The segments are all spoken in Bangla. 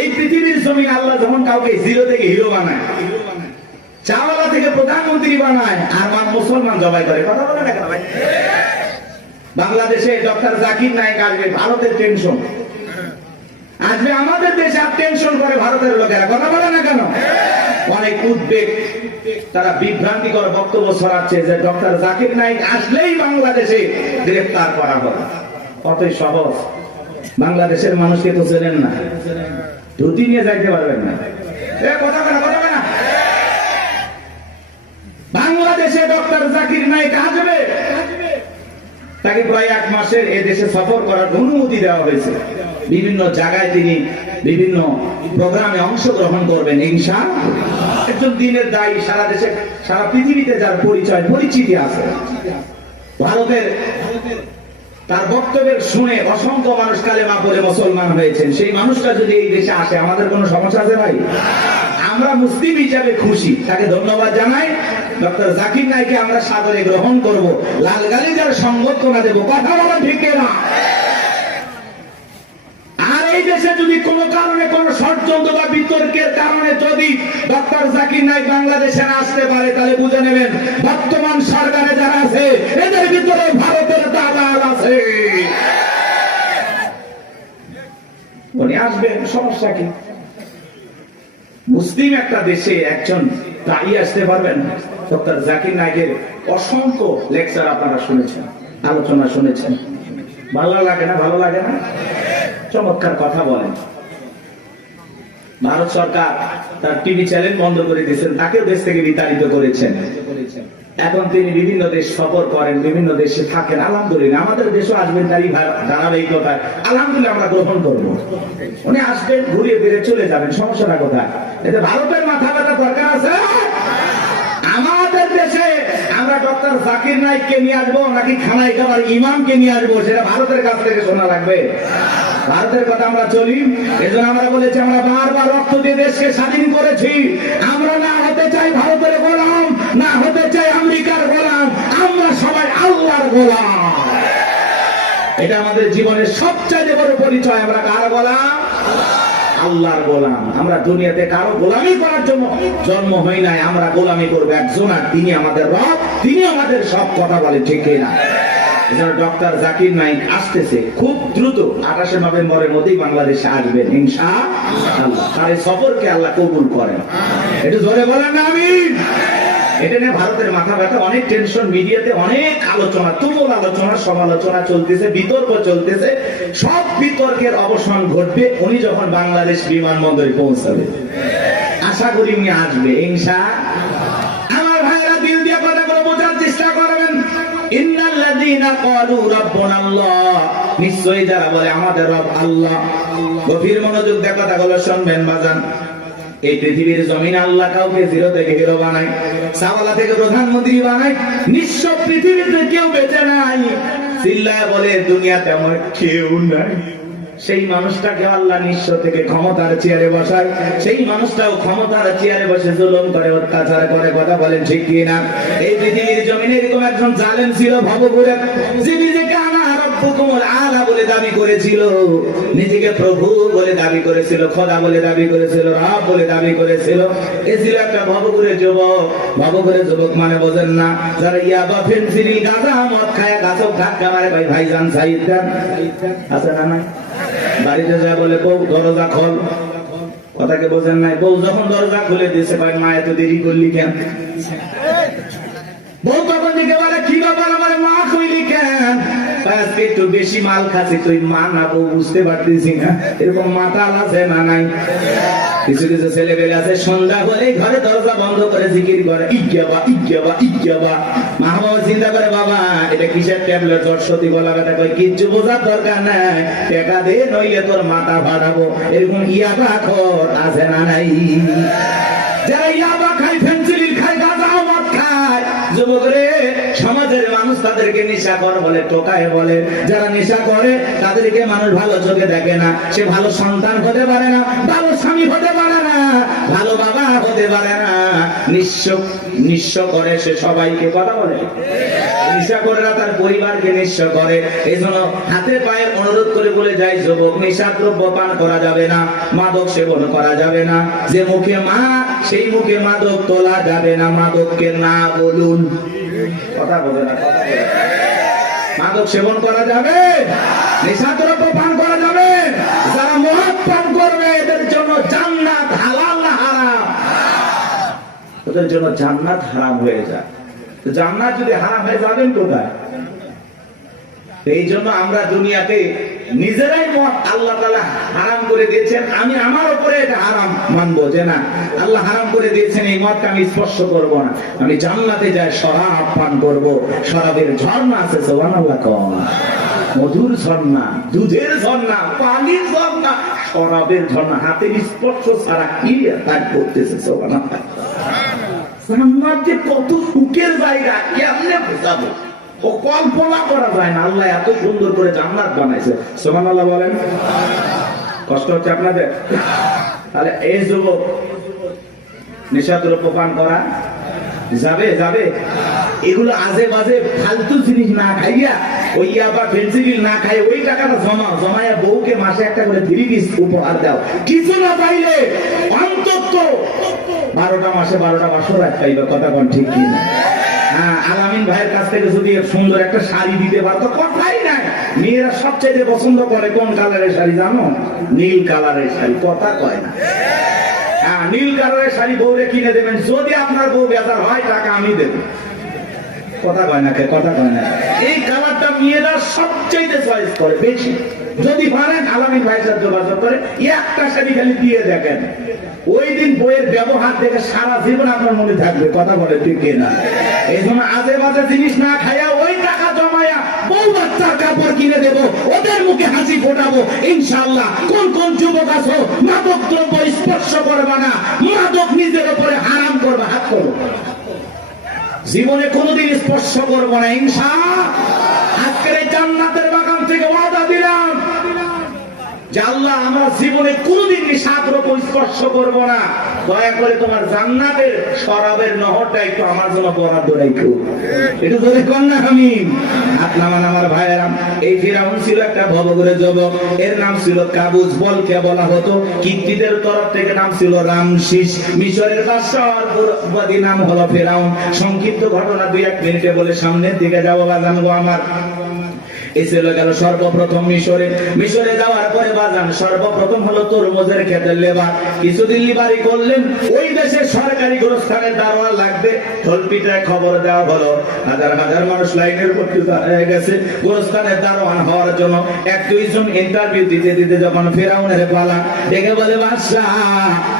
এই পৃথিবীর জমিন আল্লাহ যখন কাউকে জিরো থেকে হিরো বানায়, চাওয়ালা থেকে প্রধানমন্ত্রী বানায়, আর মুসলমান জবাই করে। কথা বলে না কেন ভাই? বাংলাদেশে ডক্টর জাকির নায়েক আসবে, ভারতের টেনশন আসবে আমাদের দেশে, আর টেনশন করে ভারতের লোকেরা। কথা বলে না কেন? অনেক উদ্বেগ, তারা বিভ্রান্তিকর বক্তব্য ছড়াচ্ছে যে ডক্টর জাকির নায়েক আসলেই বাংলাদেশে গ্রেফতার করা হবে। কতই সহজ। বাংলাদেশের মানুষকে তো চেনেন না, ধুতি নিয়ে যাইতে পারবেন না। কথা বলে না, বাংলাদেশে ডক্টর জাকির নায়েক আসবে, তাকে প্রায় 1 মাসের এ দেশে সফর করার অনুমতি দেওয়া হয়েছে। বিভিন্ন জায়গায় তিনি বিভিন্ন প্রোগ্রামে অংশগ্রহণ করবেন ইনশাআল্লাহ। একজন দিনের দায়ী, সারা দেশে সারা পৃথিবীতে যার পরিচিতি আছে। ভারতের তার বক্তব্যের শুনে অসংখ্য মানুষ কালেমা পড়ে মুসলমান হয়েছেন। সেই মানুষটা যদি এই দেশে আসে, আমাদের কোনো সমস্যা আছে ভাই? আমরা মুসলিম হিসাবে খুশি, তাকে ধন্যবাদ জানাই। ডক্টর জাকির নায়েককে আমরা সাদরে গ্রহণ করব, লাল গালিচার সংবর্ধনা দেব। কথা বলা ঠিক না? আর এই দেশে যদি কোনো কারণে কোনো ষড়যন্ত্র বা বিতর্কের কারণে যদি ডক্টর জাকির নায়েক বাংলাদেশে না আসতে পারে, তাহলে বুঝে নেবেন বর্তমান সরকারে যারা আছে এদের ভিতরে ভারতের দালাল আছে। উনি আসবেন, সমস্যা কি? মুসলিম একটা দেশে একজন দায়ী আসতে পারবেন। ডক্টর জাকির নায়েকের অসংখ্য লেকচার আপনারা শুনেছেন, আলোচনা শুনেছেন। ভালো লাগে না? ভালো লাগে না? চমৎকার কথা বলেন। ভারত সরকার তার টিভি চ্যানেল বন্ধ করে দিয়েছেন, তাকেও দেশ থেকে বিতাড়িত করেছেন। এখন তিনি বিভিন্ন দেশ সফর করেন, বিভিন্ন দেশে থাকেন। আলহামদুলিল্লাহ, আমাদের দেশও আসবেন, তারই ধারাবাহিকতায় আলহামদুলিল্লাহ আমরা গ্রহণ করবো। উনি আসবেন, ঘুরিয়ে ফিরে চলে যাবেন, সমস্যাটা কোথায়? এতে ভারতের মাথা ব্যথা দরকার আছে? আমাদের দেশে আমরা ডক্টর জাকির নায়েককে নিয়ে আসবো নাকি খানাই খাবার ইমামকে নিয়ে আসবো, সেটা ভারতের কাছ থেকে শোনা লাগবে। ভারতের কথা আমরা চলি, এজন্য আমরা বলেছি আমরা বারবার রক্ত দিয়ে দেশকে স্বাধীন করেছি। আমরা না হতে চাই ভারতের গোলাম, না হতে চাই আমেরিকার গোলাম, আমরা সবাই আল্লাহর গোলাম। এটা আমাদের জীবনের সবচেয়ে বড় পরিচয়। আমরা কার গোলাম? আল্লাহর গোলাম। আমরা দুনিয়াতে কারো গোলামি করার জন্য জন্ম হই নাই, আমরা গোলামি করবো একজন, আর তিনি আমাদের রব, তিনি আমাদের সব। কথা বলে ঠিক না? ডক্টর জাকির নায়েক আসতেছে খুব দ্রুত, 28 নভেম্বরের মধ্যেই বাংলাদেশে আসবেন ইনশাআল্লাহ। তার এই সফরকে আল্লাহ কবুল করেন। একটু জোরে বলেন না আমিন। এটা নিয়ে ভারতের মাথা ব্যথা, অনেক টেনশন, মিডিয়াতে অনেক আলোচনা, তুমুল আলোচনা, সমালোচনা চলতেছে, বিতর্ক চলতেছে। সব বিতর্কের অবসান ঘটবে উনি যখন বাংলাদেশ বিমানবন্দরে পৌঁছাবে। আশা করি উনি আসবে ইনশাআল্লাহ। আমার ভাইরা দিল দিয়ে কথাগুলো বোঝার চেষ্টা করবেন। ইন্নাল্লাযীনা ক্বালু রাব্বুনাল্লাহ, নিশ্চয়ই যারা বলে আমাদের রব আল্লাহ। গভীর মনোযোগ দিয়ে কথাগুলো শুনবেন বাজান। এই পৃথিবীর জমিনে আল্লাহ কাউকে জিরো থেকে হিরো বানায়, চাওয়ালা থেকে প্রধানমন্ত্রী বানায়। নিঃস্ব পৃথিবীতে কেউ বেঁচে নাই। চিল্লায় বলে দুনিয়াতে আমার কেউ নাই। সেই মানুষটাকে আল্লাহ নিঃস্ব থেকে ক্ষমতার চেয়ারে বসায়। সেই মানুষটাও ক্ষমতার চেয়ারে বসে জুলুম করে, অত্যাচার করে। কথা বলেন ঠিক কি না? এই পৃথিবীর জমিনে এরকম একজন জালেম ছিল ভবঘুরে, যে নিজেকে আনা রব্বুকুমুল আলা বলে দাবি করেছিল, নিজেকে প্রভু বলে দাবি করেছিল, খোদা বলে দাবি করেছিল, রব বলে দাবি করেছিল। এ ছিল একটা ভবঘুরে যুবক। ভবঘুরে যুবক মানে বোঝেন না? যারা ইয়াবা, ফেনসিডিল, গাঁজা, মদ খায়, গাছক ধাক্কা মারে। ভাইজান সাইদ দেন আছে না? নাই। বাড়িতে যায় বলে বউ দরজা খোল, কথাকে বোঝেন নাই? বউ যখন দরজা খুলে দিয়েছে, ভাই মা এত দেরি করলি কেন? বউ তখন দিকে বলে কি ব্যাপার, আমার মা কইলি কেন? আজকে একটু বেশি মাল খাচ্ছি। তুই মা না বউ বুঝতে পারতেছি না। এরকম মাতাল আছে না নাই? কিছু কিছু ছেলে পেলে আছে সন্ধ্যা হলে ঘরে দরজা বন্ধ করে জিকির করে, ইজ্ঞাবা ইজ্ঞাবা ইজ্ঞাবা। মা বাবা চিন্তা করে, বাবা এটা কিসের ট্যাবলেট? জড়সতি গলা ব্যথা। কই কিচ্ছু বোঝার দরকার নাই, টাকা দে নইলে তোর মাথা ফাটাবো। এরকম ইয়াবা খোর আছে না নাই? যারা ইয়াবা খায়, ফেন্সিডিল খায়, গাঁজা মদ খায়, যুবক রে, সমাজের মানুষ তাদেরকে নেশাখোর বলে, টোকায় বলে। যারা নেশা করে তাদেরকে মানুষ ভালো চোখে দেখে না। সে ভালো সন্তান হতে পারে না, ভালো স্বামী হতে পারে না, ভালো বাবা হতে পারে না। নিঃস্ব করে সে সবাইকে। কথা বলে নেশাখোররা তার পরিবারকে নিঃস্ব করে। এই জন্য হাতে পায়ে অনুরোধ করে বলে যায়, যুবক নেশাদ্রব্য পান করা যাবে না, মাদক সেবন করা যাবে না। যে মুখে মা সেই মুখে মাদক তোলা যাবে না, মাদককে না বলুন। কথা বলে না, কথা বলে। মাদক সেবন করা যাবে, নেশাদ্রব্য পান করা যাবে। যারা মদ পান করবে এদের জন্য জান্নাত হালাল না হারাম? ওদের জন্য জান্নাত হারাম হয়ে যায়। জান্নাত যদি হারাম হয়ে যাবেন কোথায়? এই জন্য আমরা দুনিয়াতে নিজেরাই মদ আল্লাহ তাআলা হারাম করে দিয়েছেন। আমি আমার উপরে এটা হারাম মানবো যে না, আল্লাহ হারাম করে দিয়েছেন, এই মদকে আমি স্পর্শ করব না। আমি জান্নাতে যাই শরাব পান করব। শরাবের ঝর্ণা আছে, সুবহানাল্লাহ কোন, মধুর ঝর্ণা, দুধের ঝর্ণা, পানির ঝর্ণা, শরাবের ঝর্ণা। হাতের স্পর্শ ছাড়া কি তার করতেছে? সুবহানাল্লাহ। জান্নাত যে কত সুখের জায়গা, কেমনে বোঝাবো? ও কল্পনা করা যায় না। আল্লাহ এত সুন্দর করে জান্নাত বানাইছে। সুবহানাল্লাহ বলেন। কষ্ট হচ্ছে আপনাদের? তাহলে এই যুবক নেশাদ্রব্য পান করা যাবে? যাবে? এগুলো আজে বাজে ফালতু জিনিস না খাইয়া, ওই ইয়াবা ফেন্সিডিল না খাই, ওই টাকাটা জমায়া বউকে মাসে একটা করে 3 পিস উপহার দাও। কিছু না পাইলে অন্তত 12টা মাসে 12টা বছর এক পাইবে। কথা কোন ঠিক কি না? হ্যাঁ, আলামিন ভাইয়ের কাছ থেকে যদি সুন্দর একটা শাড়ি দিতে পারতো, কথাই নাই। মেয়েরা সবচেয়ে পছন্দ করে কোন কালারের শাড়ি জানো? নীল কালারের শাড়ি। কথা কয় না? হ্যাঁ, নীল কালারের শাড়ি বউরে কিনে দেবেন। যদি আপনার বউ বেজার হয়, টাকা আমি দেবো। কথা কয় না? কথা কয় না? এই কালারটা মেয়েরা সবচেয়ে চয়েস করে বেশি। যদি পারেন আলামিন ভাইয়ের সাথে যোগাযোগ করে একটা শাড়ি খালি দিয়ে দেখেন, ওই দিন বইয়ের ব্যবহার দেখে সারা জীবন আপনার মনে থাকবে। কথা বলে ঠিক কিনা? এই জন্য আজে বাজে জিনিস না খাইয়া ওই টাকা জমায়া বউ বাচ্চার কাপড় কিনে দেবো, ওদের মুখে হাসি ফোটাবো ইনশাআল্লাহ। কোন কোন যুবক আছো মাদক দ্রব্য স্পর্শ করবা না, মাদক নিজের উপরে হারাম করবা, হাত করো। জীবনে কোনোদিন স্পর্শ করবো না ইনশাআল্লাহ। আজকের এই জান্নাতের বাগান থেকে ওয়াদা দিলাম যে আল্লাহ আমরা জীবনে কোনোদিন নেশাদ্রব্য স্পর্শ করবো না। দয়া করে তোমার জান্নাতের শরাবের নহরটা একটু আমার জন্য বরাদ্দ রাখো। একটু জোরে কর না আমিন। আপনার আমার ভাইয়েরা, এই ফিরাউন ছিল একটা ভবঘুরে যুবক। এর নাম ছিল কাবুজ। বলকে বলা হতো। কিত্তিদের তরফ থেকে নাম ছিল রামসিস। মিশরের বাদশাহর পুরোপুরি নাম হলো ফিরাউন। সংক্ষিপ্ত ঘটনা 2-1 মিনিটে বলে সামনের দিকে যাবো। জানবো আমার এই ছিল গেল সর্বপ্রথম মিশরে যাওয়ার পরে বাজান সর্বপ্রথম হলো তরমুজের ক্ষেতের লেবার। কিছুদিন লিবারি করলেন। ওই দেশে সরকারি গোরস্থানের দারোয়ান লাগবে। ঢোলপিটায় খবর দেওয়া হলো, হাজার হাজার মানুষ লাইনের ভর্তি হয়ে গেছে গোরস্থানের দারোয়ান হওয়ার জন্য। 1-2 জন ইন্টারভিউ দিতে দিতে যখন ফেরাউনের পালা, ডেকে বলে বাদশাহ,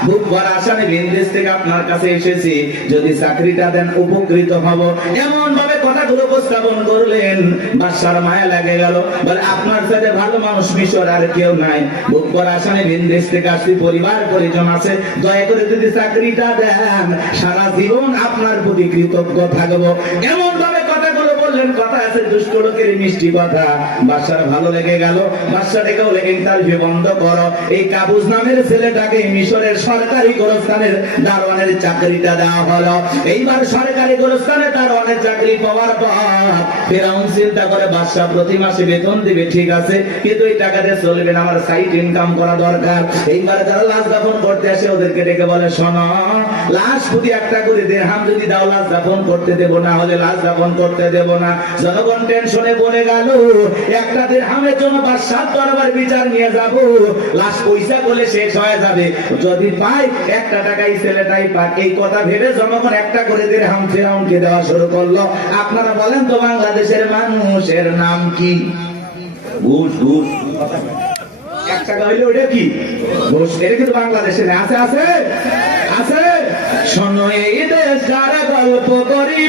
বুক ভরা আশা নিয়ে ভিনদেশ থেকে আপনার কাছে এসেছি, যদি চাকরিটা দেন উপকৃত হব। এমন ভাবে কথাগুলো উপস্থাপন করলেন, বাদশার মায়া লাগে গেল। বলে আপনার সাথে ভালো মানুষ মিশর আর কেউ নাই। বুক ভরা আশা নিয়ে ভিনদেশ থেকে আসছি, পরিবার পরিজন আছে, দয়া করে যদি চাকরিটা দেন সারা জীবন আপনার প্রতি কৃতজ্ঞ থাকবো। এমন ভাবে কথাগুলো বললেন। কথা আছে দুষ্ট লোকের মিষ্টি কথা। বাদশার ভালো লেগে গেল। বাদশা ডেকে বলে ইন্টারভিউ বন্ধ করো। এই কাবুজ নামের ছেলেটাকে মিশরের সরকারি গোরস্থানের দারোয়ানের চাকরিটা দেওয়া হলো। এইবার সরকারি গোরস্থানে দারোয়ানের চাকরি পাওয়ার পর ফেরাউন চিন্তা করে বাদশা প্রতি মাসে বেতন দিবে, ঠিক আছে, কিন্তু এই টাকা দিয়ে চলবে না, আমার সাইড ইনকাম করা দরকার। এইবার যারা লাশ দাফন করতে আসে ওদেরকে ডেকে বলে, শোনো, লাশ প্রতি 1টা করে দিরহাম যদি দাও লাশ দাফন করতে দেবো, না হলে লাশ দাফন করতে দেবো না। জনগণ টেনশনে পড়ে গেল। 1টা দিরহামের জন্য বাদশার দরবার বিচার নিয়ে যাব, লাশ পয়সা করলে শেষ হয়ে যাবে, যদি পাই 1টা টাকাই ছেলেটাই পাক। এই কথা ভেবে জনগণ 1টা করে দিরহাম ফেরাউনকে দেওয়া শুরু করলো। আপনারা বলেন তো বাংলাদেশের মানুষের নাম কি? ঘুষ। ঘুষ 1 টাকা হইলে ওটা কি? ঘুষ। এটা কিন্তু বাংলাদেশে আছে আছে আছে। শোনো, এই দেশ যারা গল্প করি,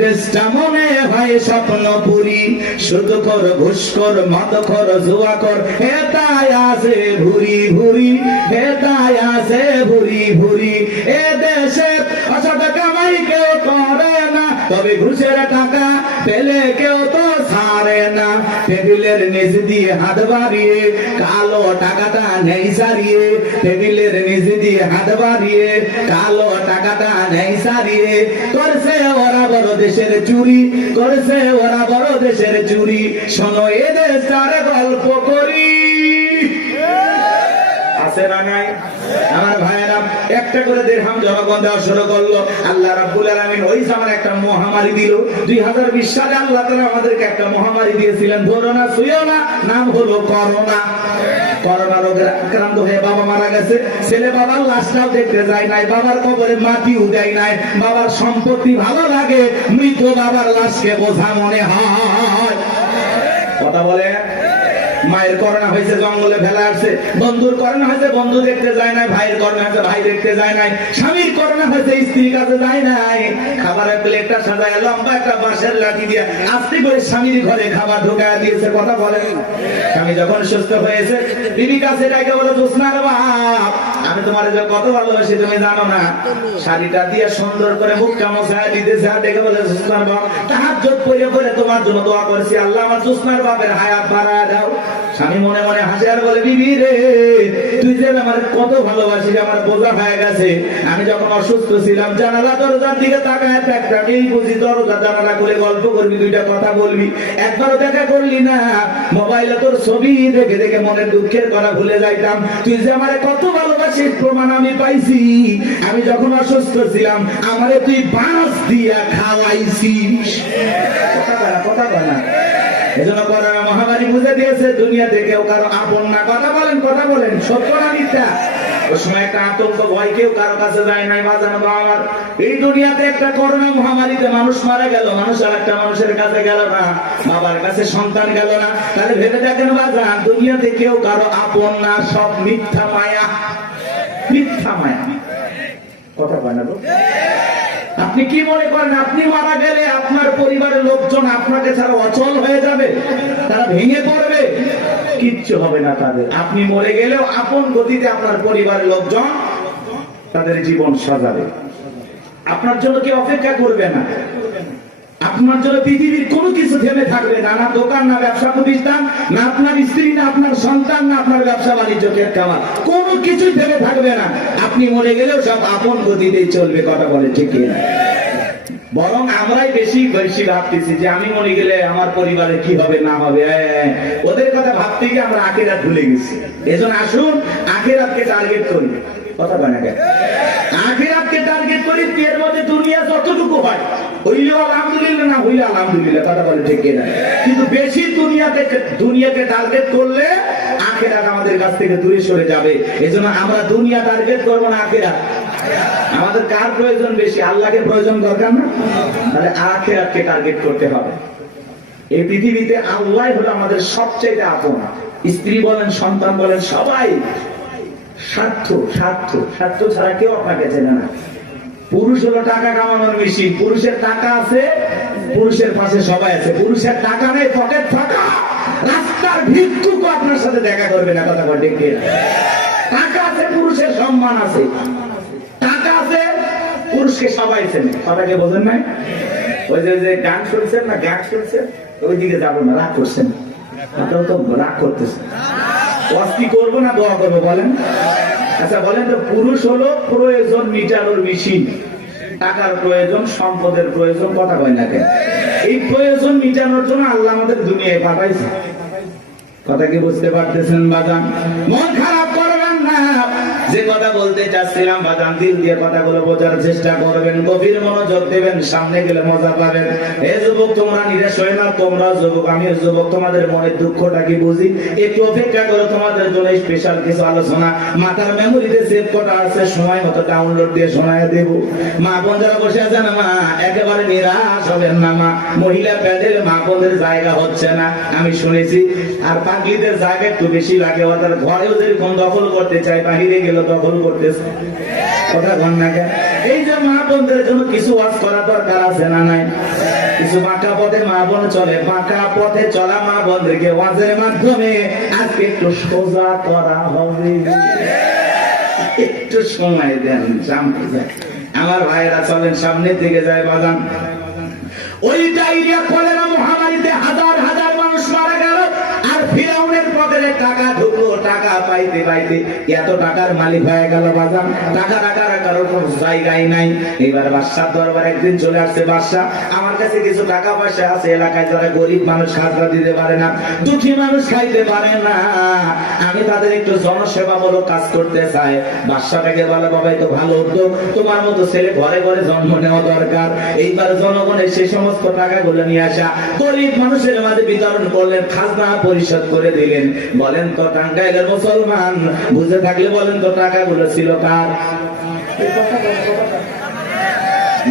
দেশটা মনে হয় স্বপ্নপুরী। শুধু কর ঘুষ কর, মদ কর, জুয়া কর, হেতায় আছে ভুরি ভুরি, হেতায় আছে ভুরি ভুরি। এ দেশে অসৎ কামাই কেউ করে না, তবে ঘুষের টাকা পেলে কেউ তো ছাড় পারে না, টেবিলের নিচ দিয়ে হাত বাড়িয়ে কালো টাকাটা নেই সারিয়ে, টেবিলের নিচ দিয়ে হাত বাড়িয়ে কালো টাকাটা নেই সারিয়ে, করছে ওরা বড় দেশের চুরি, করছে ওরা বড় দেশের চুরি, শোনো এ দেশটার গল্প করি। আছে না নাই? আমার ভাইয়েরা একটা করে দিরহাম জনগণ দেওয়া শুরু করলো। আল্লাহ রাব্বুল আলামিন ওই সময় একটা মহামারী দিল। 2020 সালে আল্লাহ তাআলা আমাদেরকে একটা মহামারী দিয়েছিলেন, ধরো না ছুঁয়ো না, নাম হলো করোনা। করোনা রোগে আক্রান্ত হয়ে বাবা মারা গেছে, ছেলে বাবার লাশটাও দেখতে যায় নাই, বাবার কবরে মাটিও দেয় নাই। বাবার সম্পত্তি ভালো লাগে, মৃত বাবার লাশকে বোঝা মনে হয়। কথা বলে। মায়ের করোনা হয়েছে, জঙ্গলে ফেলা আসছে। বন্ধুর করোনা হয়েছে, বন্ধু দেখতে যায় নাই। ভাইয়ের করোনা হয়েছে, ভাই দেখতে যায় নাই। স্বামীর করোনা হয়েছে, স্ত্রীর কাছে যায় নাই। খাবারের প্লেটটা সাজায় লম্বা একটা বাঁশের লাঠি দিয়ে আস্তে করে স্বামীর ঘরে খাবার ঢোকায় দিয়েছে। কথা বলেন। স্বামী যখন সুস্থ হয়েছে, বিবি কাছে ডাকে বলে, জোসনার বাপ, আমি তোমার যে কত ভালোবাসি তুমি জানো না। শাড়িটা দিয়ে সুন্দর করে মুখটা মোছায় দিতেছে, আর ডেকে বলে, জোসনার বাপ, তাহাজ্জুদ পড়ে পড়ে তোমার জন্য দোয়া করেছি, আল্লাহ আমার জোসনার বাপের হায়াত বাড়ায় দাও। স্বামী মনে মনে হাসে আর বলে, বিবি রে, তুই যে আমার কত ভালোবাসি, আমার বোঝা হয়ে গেছে। আমি যখন অসুস্থ ছিলাম, জানালা দরজার দিকে তাকায় একটা এই বুঝি দরজা জানালা করে গল্প করবি, দুইটা কথা বলবি, একবারও দেখা করলি না। মোবাইলে তোর ছবি দেখে দেখে মনের দুঃখের কথা ভুলে যাইতাম। তুই যে আমার কত ভালোবাসিস প্রমাণ আমি পাইছি। আমি যখন অসুস্থ ছিলাম, আমারে তুই বাঁশ দিয়া খাওয়াইছিস। কথা বলে না। এজন্য করোনা মহামারী বুঝে দিয়েছে, দুনিয়াতে কেউ কারো আপন না। কথা বলেন, সত্য না মিথ্যা? ওই সময় একটা আতঙ্ক, ভয়, কেউ কারো কাছে যায় নাই। বাজানো আমার এই দুনিয়াতে একটা করোনা মহামারীতে মানুষ মারা গেল, মানুষ আর একটা মানুষের কাছে গেল না, বাবার কাছে সন্তান গেল না। তাহলে ভেবে দেখেন বাজান, দুনিয়াতে কেউ কারো আপন না, সব মিথ্যা মায়া, মিথ্যা মায়া। কথা বলে না? আপনি কি মনে করেন আপনি মারা গেলে আপনার পরিবারের লোকজন আপনাকে ছাড়া অচল হয়ে যাবে, তারা ভেঙে পড়বে? কিচ্ছু হবে না তাদের। আপনি মরে গেলেও আপন গতিতে আপনার পরিবারের লোকজন তাদের জীবন সাজাবে। আপনার জন্য কেউ অপেক্ষা করবে না, আপনার জন্য পৃথিবীর কোনো কিছু থেমে থাকবে না, না দোকান, না ব্যবসা প্রতিষ্ঠান, না আপনার স্ত্রী, না আপনার সন্তান, না আপনার ব্যবসা বাণিজ্য খাবার, কোনো কিছুই থেমে থাকবে না। আপনি মরে গেলেও সব আপন গতিতেই চলবে। কথা বলে ঠিক না? বরং আমরাই বেশি বেশি ভাবতেছি যে আমি মরে গেলে আমার পরিবারে কি হবে না হবে। ওদের কথা ভাবতে গিয়ে আমরা আখিরাত ভুলে গেছি। এজন্য আসুন আখিরাতকে টার্গেট করি। কথা বলে না? আখিরাতকে টার্গেট করি। এর মধ্যে দুনিয়া যতটুকু হয় হইলেও আলহামদুলিল্লাহ, না হইলে আলহামদুলিল্লাহ। কথা বলে ঠিক না? কিন্তু বেশি দুনিয়াকে টার্গেট করলে আখিরাত আমাদের কাছ থেকে দূরে সরে যাবে। এজন্য আমরা দুনিয়া টার্গেট করবো না, আখিরাত। আমাদের কার প্রয়োজন বেশি? আল্লাহকে প্রয়োজন দরকার না? তাহলে আখিরাতকে টার্গেট করতে হবে। এই পৃথিবীতে আল্লাহ হলো আমাদের সবচেয়ে আপন। স্ত্রী বলেন, সন্তান বলেন, সবাই স্বার্থ স্বার্থ স্বার্থ ছাড়া কেউ আপনাকে চেনে না। পুরুষ হলো টাকা কামানোর মেশিন। পুরুষের টাকা আছে, পুরুষের পাশে সবাই আছে। পুরুষের টাকা নেই, পকেট ফাঁকা, রাস্তার ভিক্ষুক আপনার সাথে দেখা করবে না। কথা বলে ঠিক না? টাকা আছে, পুরুষের সম্মান আছে। টাকা আছে, পুরুষকে সবাই চেনে। কথাকে বোঝেন নাই? ওই যে গান শুনছেন না, গান শুনছেন, ওই দিকে যাবো না, রাগ করছেন। আপনারা তো রাগ করতেছেন। কি করবো না দোয়া করবো বলেন? আচ্ছা বলেন তো, পুরুষ হলো প্রয়োজন মিটানোর মেশিন। টাকার প্রয়োজন, সম্পদের প্রয়োজন। কথা কয় না কেন? এই প্রয়োজন মিটানোর জন্য আল্লাহ আমাদের দুনিয়ায় পাঠাইছে। কথা কি বুঝতে পারতেছেন বাজান? মন খারাপ করবেন না। যে কথা বলতে চাচ্ছিলাম বাজান, দিল দিয়ে কথাগুলো বোঝার চেষ্টা করবেন, গভীর মনোযোগ দেবেন, সামনে গেলে মজা পাবেন। এই যুবক, তোমরা নিরাশ হয় না, তোমরা যুবক, আমিও যুবক, তোমাদের মনের দুঃখটা কি বুঝি। একটু অপেক্ষা করো, তোমাদের জন্য স্পেশাল কিছু আলোচনা মাথার মেমোরিতে সেভ করা আছে, সময় মতো ডাউনলোড দিয়ে শোনায় দেব। মা বোন যারা বসে আছেন, মা একেবারে নিরাশ হবেন না। মা মহিলা প্যান্ডেলে মা বোনদের জায়গা হচ্ছে না, আমি শুনেছি। আর পাগলিদের জায়গা একটু বেশি লাগে। ওদের ঘরেও যেরকম দখল করতে চায়, বাহিরে গেলে দখল করতেছে। কথা বল না কেন? এই যে মা বোনদের জন্য কিছু ওয়াজ করা দরকার আছে না নাই? কিছু বাঁকা পথে মা বোন চলে, বাঁকা পথে চলা মা বোনদেরকে ওয়াজের মাধ্যমে আজকে একটু সোজা করা হবে। একটু সময় দেন, সামনে যায়। আমার ভাইরা চলেন, সামনে থেকে যায় বাগান। ওই ডায়রিয়া কলেরা মহামারীতে হাজার হাজার ফিরাউনের পকেটে টাকা ঢুকলো, টাকা পাইতে পাইতে এত টাকার মালিক হয়ে গেল বাজান, টাকা রাখার কারোর কোনো জায়গায় নাই। এবার বাদশার দরবার একদিন চলে আসছে, বাদশাহ আমার কাছে কিছু টাকা পয়সা আছে, এলাকায় যারা গরিব মানুষ খাজনা দিতে পারে না, দুঃখী মানুষ খাইতে পারে না, আমি তাদের একটু জনসেবামূলক কাজ করতে চাই। বাদশাটাকে বলে, বাবা তো ভালো উদ্যোগ, তোমার মতো ছেলে ঘরে ঘরে জন্ম নেওয়া দরকার। এইবার জনগণের সে সমস্ত টাকাগুলো নিয়ে আসা গরিব মানুষের মাঝে বিতরণ করলেন, খাজনা পরিশোধ করে দিলেন। বলেন তো টাঙ্গাইলের মুসলমান বুঝে থাকলে বলেন তো টাকাগুলো ছিল কার?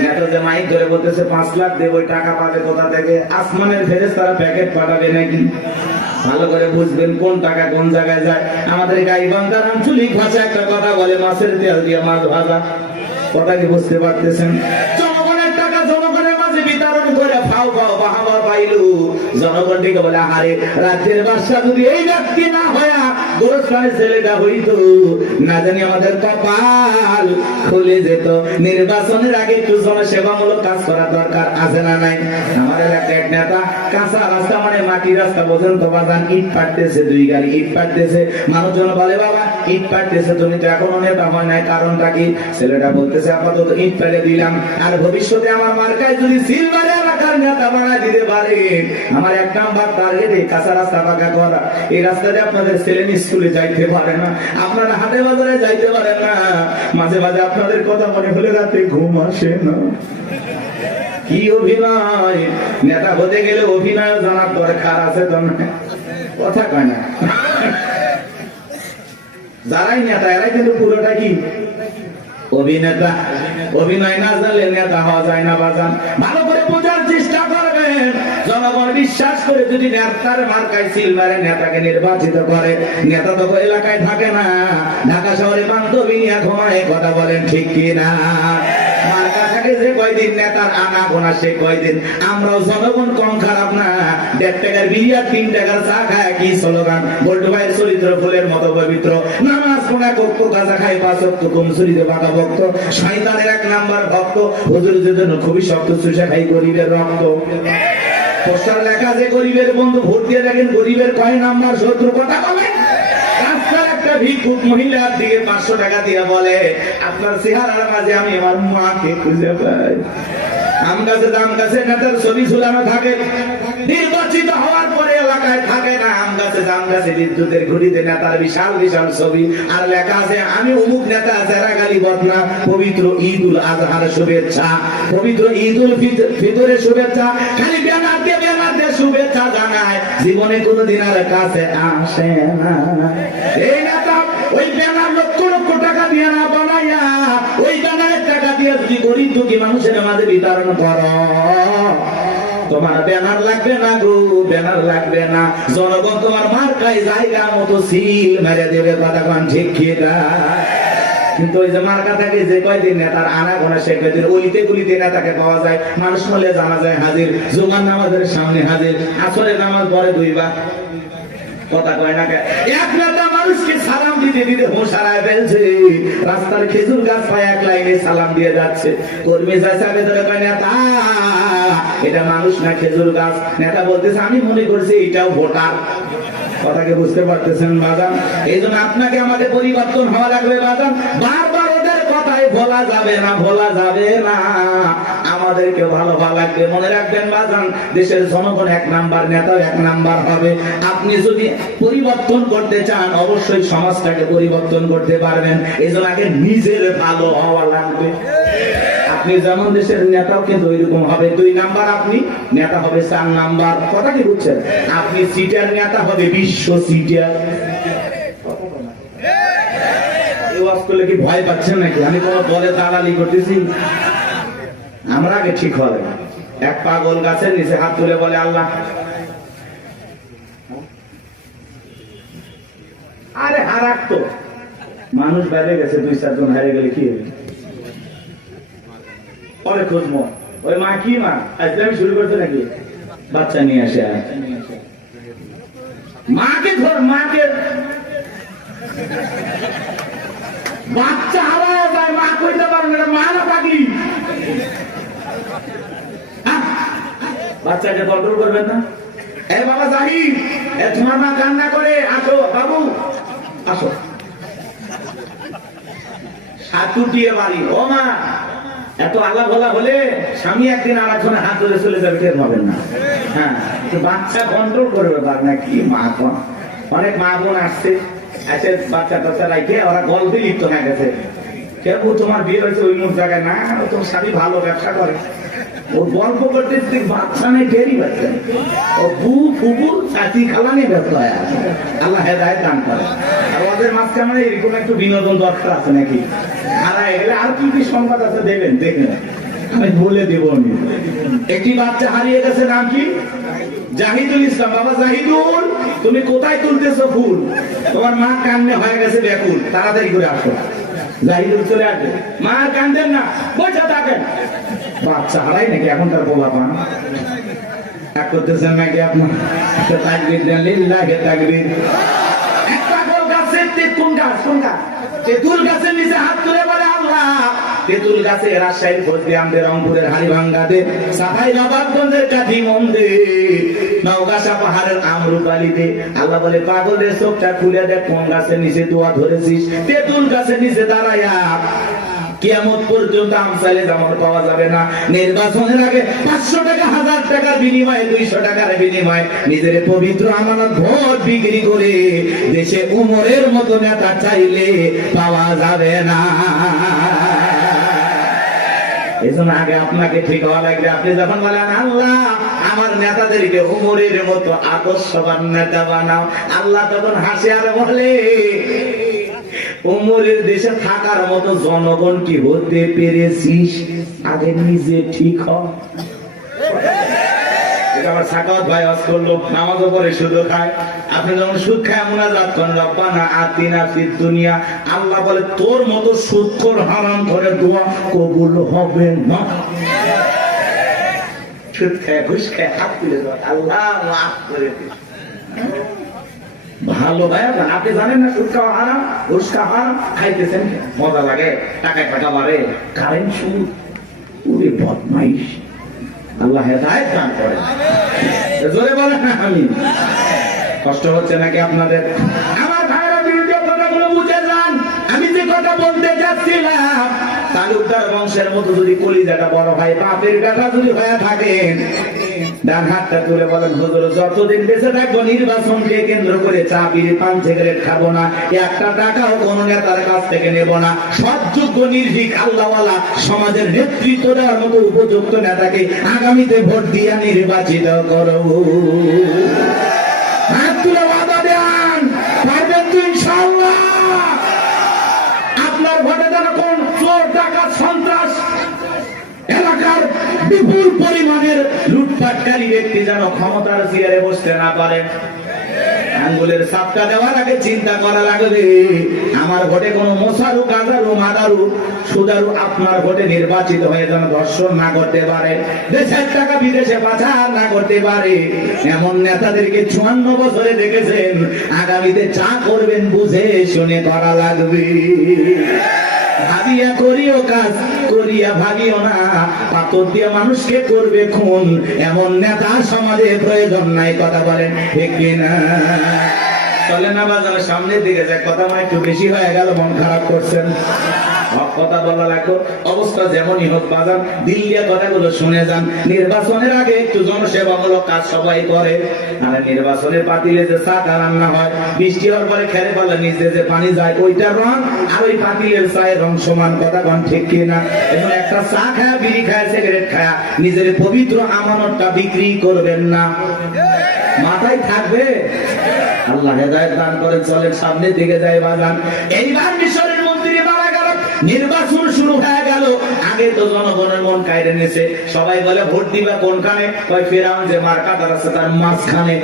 নেতা যে মাইক ধরে বলতেছে 5 লাখ দেব, ওই টাকা পাবে কোথা থেকে? আসমানের ফেরেশতারা প্যাকেট পাঠাবে নাকি? ভালো করে বুঝবেন কোন টাকা কোন জায়গায় যায়। আমাদের গাইবান্ধার আঞ্চলিক ভাষা একটা কথা বলে, মাছের তেল দিয়ে মাছ ভাজা। কথা কি বুঝতে পারতেছেন? জনগণের টাকা জনগণের মাঝে বিতরণ করে ফাও ফাও বাহাবা পাইলু। জনগণ থেকে বলে, আরে রাজ্যের বাদশা যদি এই ব্যক্তি না হয়া গোরস্থানের ছেলেটা হইতো, না জানি আমাদের কপাল খুলে যেত। নির্বাচনের আগে একটু জনসেবামূলক কাজ করা দরকার আছে না নাই? আমার এলাকার এক নেতা কাঁচা রাস্তা মানে মাটি রাস্তা বোঝেন তো বাজান, ইট পাড়তেছে, 2 গাড়ি ইট পাড়তেছে। মানুষজন বলে, বাবা ইট পাড়তেছে, তুমি তো এখনো নেতা হয় নাই, কারণটা কি? ছেলেটা বলতেছে, আপাতত ইট পেলে দিলাম, আর ভবিষ্যতে আমার মার্কায় যদি সিলভারে এলাকার নেতা বানায় দিতে পারে, আমার 1 নাম্বার টার্গেটে কাঁচা রাস্তা পাকা করা। এই রাস্তাতে আপনাদের ছেলে স্কুলে যাইতে পারে না, আপনারা হাটে বাজারে যাইতে পারেন না, মাঝে মাঝে আপনাদের কথা মনে হলে রাতে ঘুম আসে না। কি অভিনয়! নেতা হতে গেলে অভিনয় জানার দরকার আছে তো না? কথা কয় না। যারাই নেতা এরাই কিন্তু পুরোটা কি অভিনেতা। অভিনয় না জানলে নেতা হওয়া যায় না বাজান। ভালো করে বোঝার চেষ্টা করবেন। জনগণ বিশ্বাস করে যদি নেতার মার্কায় সিল মারে নেতাকে নির্বাচিত করে, নেতা তো এলাকায় থাকে না, ঢাকা শহরে বান্ধবী নিয়ে ঘুমায়। কথা বলেন ঠিক কি না? মার্কা থাকে যে কয়দিন, নেতার আনা গোনা সে কয়দিন। আমরাও জনগণ কম খারাপ না। 1.5 টাকার বিরিয়ার 3 টাকার চা খায় কি স্লোগান? বল্টু ভাইয়ের চরিত্র ফুলের মতো পবিত্র, নামাজ পড়া কক্ষ গাঁজা খাই 5 ওয়াক্ত, কমসুরিতে বাঁকা ভক্ত, শয়তানের 1 নাম্বার ভক্ত, হুজুরদের জন্য খুবই শক্ত, চুষা খাই গরিবের রক্ত। পোস্টার লেখা যে গরিবের বন্ধু, ভোট দিয়ে দেখেন গরিবের কয় নাম্বার শত্রু। কথা বলে রাস্তার একটা ভিক্ষুক মহিলার দিকে 500 টাকা দিয়ে বলে, আপনার চেহারার মাঝে আমি আমার মাকে খুঁজে পাই। আম গাছে দাম গাছে নেতার ছবি ঝুলানো থাকে, নির্বাচিত হওয়ার পরে এলাকায় থাকে না। আম গাছে দাম গাছে বিদ্যুতের ঘুড়িতে নেতার বিশাল বিশাল ছবি, আর লেখা আছে আমি অমুক নেতা, যারা গালি বদনা। পবিত্র ঈদুল আজহার শুভেচ্ছা, পবিত্র ঈদুল ফিতরের শুভেচ্ছা, খালি ব্যানার দিয়ে শুভেচ্ছা জানায়, জীবনে কোনোদিন আর কাছে আসে না। এই নেতা ওই ব্যানার লক্ষ লক্ষ টাকা দিয়ে না বানাইয়া, ওই ব্যানারের টাকা দিয়ে যদি গরিব দুঃখী মানুষের মাঝে বিতরণ করো, তোমার ব্যানার লাগবে না গো, ব্যানার লাগবে না। জনগণ তোমার মার্কায় জায়গা মতো সিল মেরে দেবে। কথা কোন ঠিক কি না? কিন্তু ওই যে মার্কা থাকে যে কয়দিন নেতার আনা গোনা সে কয়দিন, অলিতে গুলিতে নেতাকে পাওয়া যায়। মানুষ মলে জানা যায় হাজির, জুমার নামাজের সামনে হাজির, আসরের নামাজ পরে 2 বার। কথা কয় না। এক নেতা মানুষকে সালাম দিতে দিতে হোশ হারায় ফেলছে, রাস্তার খেজুর গাছ পায় 1 লাইনে সালাম দিয়ে যাচ্ছে। কর্মী যাচ্ছে ভেতরে কয়, নেতা এটা মানুষ না খেজুর গাছ। নেতা বলতেছে, আমি মনে করছি এটাও ভোটার। কথাকে বুঝতে পারতেছেন বাজান? এই জন্য আপনাকে আমাদের পরিবর্তন হওয়া লাগবে বাজান। বারবার ওদের কথাই ভোলা যাবে না, ভোলা যাবে না। আমাদেরকে ভালো ভালো লাগবে। মনে রাখবেন বাজান, দেশের জনগণ 1 নাম্বার, নেতা 1 নাম্বার হবে। আপনি যদি পরিবর্তন করতে চান, অবশ্যই সমাজটাকে পরিবর্তন করতে পারবেন। এই জন্য আগে নিজের ভালো হওয়া লাগবে। আপনি যেমন দেশের নেতাও কিন্তু ওইরকম হবে। 2 নাম্বার আপনি, নেতা হবে 4 নাম্বার। কথা কি বুঝছেন? আপনি সিটার নেতা হবে বিশ্ব সিটার। করলে কি ভয় পাচ্ছেন নাকি? আমি কোন দলে দালালি করতেছি? আমরা আগে ঠিক হবে। এক পাগল গাছের নিচে হাত তুলে বলে, আল্লাহ। আরে হারাক তো মানুষ বাইরে গেছে, 2-4 জন হারিয়ে গেলে কি হবে? পরে খুঁজবো ওই মা কি মা আজকে আমি শুরু করতে নাকি বাচ্চা নিয়ে আসে, মাকে ধর, মাকে বাচ্চা হারায় যায়, মা কইতে পারবে না, মা না পাগলি। বাচ্চাকে কন্ট্রোল করবেন না, এ বাবা জাহিদ, এ তোমার মা কান্না করে, আসো বাবু আসো। সাতুটিয়ে বাড়ি, ও মা এত আলাপ বলা হলে স্বামী একদিন আর একজনে হাত ধরে চলে যাবে, টের পাবেন না। হ্যাঁ, বাচ্চা কন্ট্রোল করবে না কি মা। অনেক মা বোন আসছে, এসে বাচ্চা টাচ্চা রাখে ওরা গল্পে লিপ্ত হয়ে গেছে। কেউ তোমার বিয়ে হয়েছে ওই মুখ জায়গায় না, তোমার স্বামী ভালো ব্যবসা করে, ও গল্প করতে বাচ্চা নেই, টেরই পাচ্ছে ও বু ফুবু চাচি খালা নিয়ে ব্যস্ত হয়ে আছে। আল্লাহ হেদায়েত দান করে। আর ওদের মাঝখানে এরকম একটু বিনোদন দরকার আছে নাকি, হারায় গেলে আর কি কি সংবাদ আছে দেবেন, দেখেন আমি বলে দেব। একটি বাচ্চা হারিয়ে গেছে, নাম কি? জাহিদুল ইসলাম। বাবা জাহিদুল, তুমি কোথায় তুলতেছো ফুল? তোমার মা কান্নে হয়ে গেছে ব্যাকুল, তাড়াতাড়ি করে আসো। জাহিদুল চলে আসবে, মা কান্দেন না, বসে থাকেন। বাচ্চা হারাই নাকি এখন তার বলা পান এক করতেছেন নাকি আপনার? তাকবীর দেন, লিল্লাহি তাকবীর। একটা গোল গাছের তেঁতুল গাছ, কোন গাছ? তেঁতুল গাছের নিচে হাত তুলে বলে আল্লাহ। তেঁতুল গাছে রাজশাহীর ফজলি আমদে, রংপুরের হাড়িভাঙ্গাতে, সাফাই নবাবগঞ্জের কাঠি মন্দে, নওগাঁসা পাহাড়ের আমরুপালিতে। আল্লাহ বলে পাগলের চোখটা খুলে দেখ, কোন গাছের নিচে দোয়া ধরেছিস? তেঁতুল গাছের নিচে দাঁড়ায়া। কিয়ামত পর্যন্ত আমসালে জামাত পাওয়া যাবে না। নির্বাচনের আগে 500 টাকা, 1000 টাকার বিনিময়ে, 200 টাকার বিনিময়ে নিজের পবিত্র আমানত ভোট বিক্রি করে দেশে উমরের মতো নেতা চাইলে পাওয়া যাবে না। এজন্য আগে আপনাকে ঠিক হওয়া লাগবে। আপনি যখন বলেন আল্লাহ আমার নেতাদেরকে উমরের মতো আদর্শবান নেতা বানাও, আল্লাহ তখন হাসে আর বলে উমরের দেশে থাকার মতো জনগণ কি হতে পেরেছিস? আগে নিজে ঠিক হ। আমার সাকাওয়াত ভাই ওয়াজ করলো, নামাজও পড়ে সুদ খায়। আপনি যখন সুদ খায় মুনাজাত করেন, রব্বানা আতিনা ফিদ দুনিয়া, আল্লাহ বলে তোর মতো সুদখোর হারাম করে দোয়া কবুল হবে না। সুদ খায়, ঘুষ খায়, হাত তুলে দেওয়া, আল্লাহ মাফ করে দিন। ভালো ভাই, আপনি জানেন না সুদ খাওয়া হারাম, ঘুষ খাওয়া হারাম, খাইতেছেন মজা লাগে, টাকায় টাকা বাড়ে, কারেন্ট সুদ, পুরে বদমাইশ। আল্লাহ হেদায়েত দান করে। জোরে বলেন না আমিন। কষ্ট হচ্ছে নাকি আপনাদের? আমার ভাইরা ভিডিও কথাগুলো বুঝে যান। আমি যে কথা বলতে যাচ্ছিলাম, তালুকদার বংশের মতো যদি কলিজাটা বড় হয়, বাপের বেটা যদি হয়ে থাকেন, ডান হাতটা তুলে বলেন হুজুর যতদিন বেঁচে থাকবো নির্বাচনকে কেন্দ্র করে চা বিড়ি পান সিগারেট খাবো না, একটা টাকাও কোন নেতার কাছ থেকে নেব না। সৎযোগ্য নির্ভীক আল্লাহওয়ালা সমাজের নেতৃত্ব দেওয়ার মতো উপযুক্ত নেতাকে আগামীতে ভোট দিয়ে নির্বাচিত করব। হাত তুলে ওয়াদা দেন, পারবেন তো ইনশাআল্লাহ? আপনার ভোটে যেন কোন চোর ডাকাত সন্ত্রাস এলাকার বিপুল পরিমাণের লুটপাটকারী ব্যক্তি যেন ক্ষমতার চেয়ারে বসতে না পারে। আঙ্গুলের সাপটা দেওয়ার আগে চিন্তা করা লাগবে, আমার ভোটে কোন মোসারু, গাজারু, মাদারু, সুদারু আপনার ভোটে নির্বাচিত হয়ে যেন ধর্ষণ না করতে পারে, দেশের টাকা বিদেশে পাচার না করতে পারে। এমন নেতাদেরকে 54 বছরে দেখেছেন, আগামীতে চা করবেন বুঝে শুনে করা লাগবে। ভাবিয়া করিও কাজ, করিয়া ভাবিও না, পাথর দিয়ে মানুষকে করবে খুন, এমন নেতা সমাজে প্রয়োজন নাই। কথা বলেন ঠিক কিনা? চলে না বাজার সামনের দিকে যায়, কথা মানে একটু বেশি হয়ে গেল, মন খারাপ করছেন। কথা বলা লাগলো, অবস্থা যেমনই হোক বাজার দিল দিয়ে কথাগুলো শুনে যান। নির্বাচনের আগে একটু জনসেবামূলক কাজ সবাই করে। আর নির্বাচনের পাতিলে যে চা রান্না হয়, বৃষ্টি হওয়ার পরে খেলে পালে নিচে যে পানি যায়, ওইটার রং আর ওই পাতিলের চায়ের রং সমান। কথা বল ঠিক কিনা? এখন একটা চা খায়, বিড়ি খায়, সিগারেট খায়, নিজের পবিত্র আমানতটা বিক্রি করবেন না। মাথায় থাকবে। আল্লাহ হেদায়েত দান করেন। চলেন সামনের দিকে যাই বাজান। এইবার মিশরের মন্ত্রী মারা গেল, নির্বাচন শুরু হয়ে গেল। আগে তো জনগণের মন কাইরে নিয়েছে, সবাই বলে ভোট দিবা কোনখানে? কয় ফেরাউন যে মার্কাদার আছে তার মাঝখানে।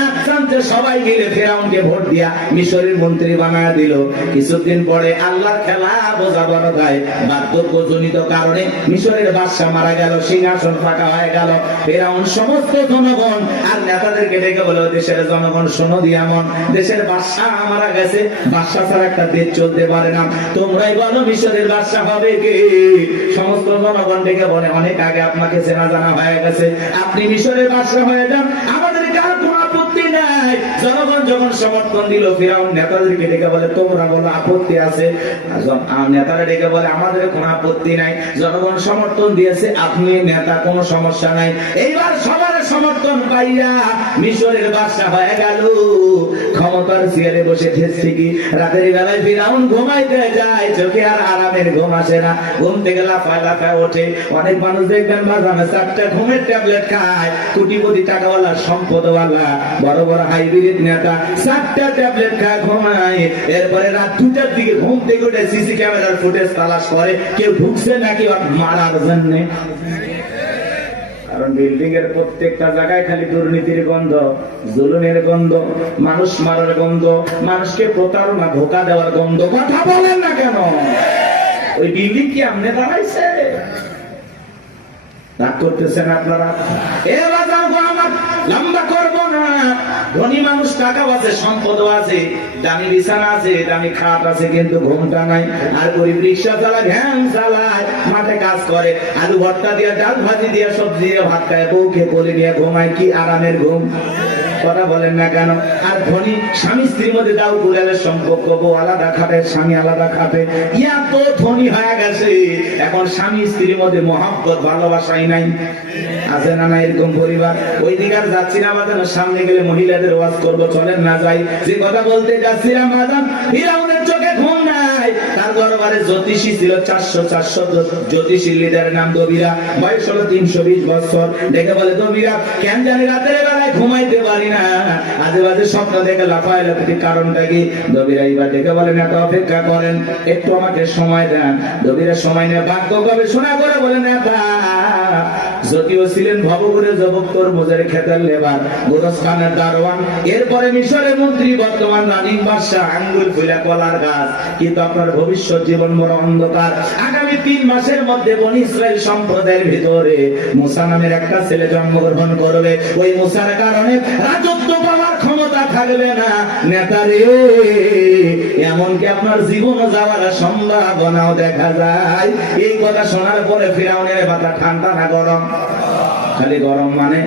এক প্রান্তে সবাই মিলে ফেরাউনকে ভোট দিয়া মিশরের মন্ত্রী বানায় দিল। কিছুদিন পরে আল্লাহর খেলা বোঝা বড় ভাই, বার্ধক্যজনিত কারণে মিশরের বাদশা মারা গেল, সিংহাসন ফাঁকা হয়ে গেল। ফেরাউন সমস্ত জনগণ আর নেতাদেরকে ডেকে বলে, দেশের জনগণ শোনো দিয়া মন, দেশের বাদশা মারা গেছে, বাদশা ছাড়া একটা দেশ চলতে পারে না, তোমরাই বলো মিশরের বাদশা হবে কে? সমস্ত জনগণ ডেকে বলে, অনেক আগে আপনাকে চেনা জানা হয়ে গেছে, আপনি মিশরের বাদশা হয়ে যান, আমাদেরকে আর যখন সমর্থন দিল, ফিরাউন নেতাদেরকে ডেকে বলে তোমরা বলো আপত্তি আছে, নেতারা ডেকে বলে আমাদের কোনো আপত্তি নাই, জনগণ সমর্থন দিয়েছে, আপনি নেতা, কোনো সমস্যা নাই। এইবার সবার সমর্থন পাইয়া মিশরের বাদশা হয়ে গেল, ক্ষমতার চেয়ারে বসে ঠেসছে কি রাতের বেলায় ফিরাউন ঘুমাইতে যায়, চোখে আর আরামের ঘুম আসে না, ঘুম থেকে লাফায় লাফায় ওঠে। অনেক মানুষ দেখবেন বাজানো 4টা ঘুমের ট্যাবলেট খায়, কোটিপতি টাকাওয়ালা সম্পদওয়ালা বড় বড় হাইব্রিড নেতা 4টা ট্যাবলেট খায় ঘুমায়, এরপরে রাত 2টার দিকে ঘুম থেকে উঠে সিসি ক্যামেরার ফুটেজ তালাশ করে কেউ ঢুকছে নাকি মারার জন্য। কারণ বিল্ডিং এর প্রত্যেকটা জায়গায় খালি দুর্নীতির গন্ধ, জুলুমের গন্ধ, মানুষ মারার গন্ধ, মানুষকে প্রতারণা ধোঁকা দেওয়ার গন্ধ। কথা বলেন না কেন? ওই বিল্ডিং কি আমনে দাঁড়াইছে? রাগ করতেছেন আপনারা? এ বাজার গো আমার লম্বা করবো না। ধনী মানুষ টাকাও আছে, সম্পদও আছে, দামি বিছানা আছে, দামি খাট আছে, কিন্তু ঘুমটা নাই। আর গরিব রিক্সা চালায়, ভ্যান চালায়, মাঠে কাজ করে, আলু ভর্তা দিয়ে, ডাল ভাজি দিয়ে, সবজি দিয়ে ভাত খায়, বউকে কোলে নিয়ে ঘুমায়, কি আরামের ঘুম। কথা বলেন না কেন? আর ধনী স্বামী স্ত্রীর মধ্যে দাও কুড়ালের সম্পর্ক, বউ আলাদা খাটে, স্বামী আলাদা খাটে, ইয়া তো ধনী হয়ে গেছে, এখন স্বামী স্ত্রীর মধ্যে মহব্বত ভালোবাসাই নাই। আছে না না এরকম পরিবার? ওই দিকে আর যাচ্ছি না বাজান, সামনে গেলে মহিলাদের ওয়াজ করবো, চলেন না যাই। যে কথা বলতে যাচ্ছিলাম বাজান, ফিরাউনের চোখে ঘুম নাই, তার দরবারে জ্যোতিষী ছিল 400 জ্যোতিষী লিডারের নাম দবিরা, বয়স হলো 320 বছর। দেখে বলে দবিরা, কেন জানি রাতের বেলায় ঘুমাইতে পারি না, আজে বাজে স্বপ্ন দেখে লাফায় লাফাতে, কারণটা কি? দবিরা এবার দেখে বলেন এত অপেক্ষা করেন, একটু আমাকে সময় দেন। দবিরা সময় নিয়ে বাক্য গবেষণা করে বলেন নেতা, যদিও ছিলেন ভবঘুরে জবক তরমুজের খেতের লেবার, গোরস্থানের দারোয়ান, এরপরে মিশরের মন্ত্রী, বর্তমান রানিং বাদশা, আঙ্গুল ফুলা কলার গাছ, কিন্তু আপনার ভবিষ্যৎ জীবন বড় অন্ধকার। আগামী 3 মাসের মধ্যে বনি ইসরাইল সম্প্রদায়ের ভিতরে মুসা নামের একটা ছেলে জন্মগ্রহণ করবে, ওই মুসার কারণে রাজত্ব পাওয়ার ক্ষমতা থাকবে না। নেতারে, এমনকি আপনার জীবন যাওয়ার সম্ভাবনাও দেখা যায়। এই কথা শোনার পরে ফিরাউনের মাথা ঠান্ডা না গরম? খালি গরম। মানে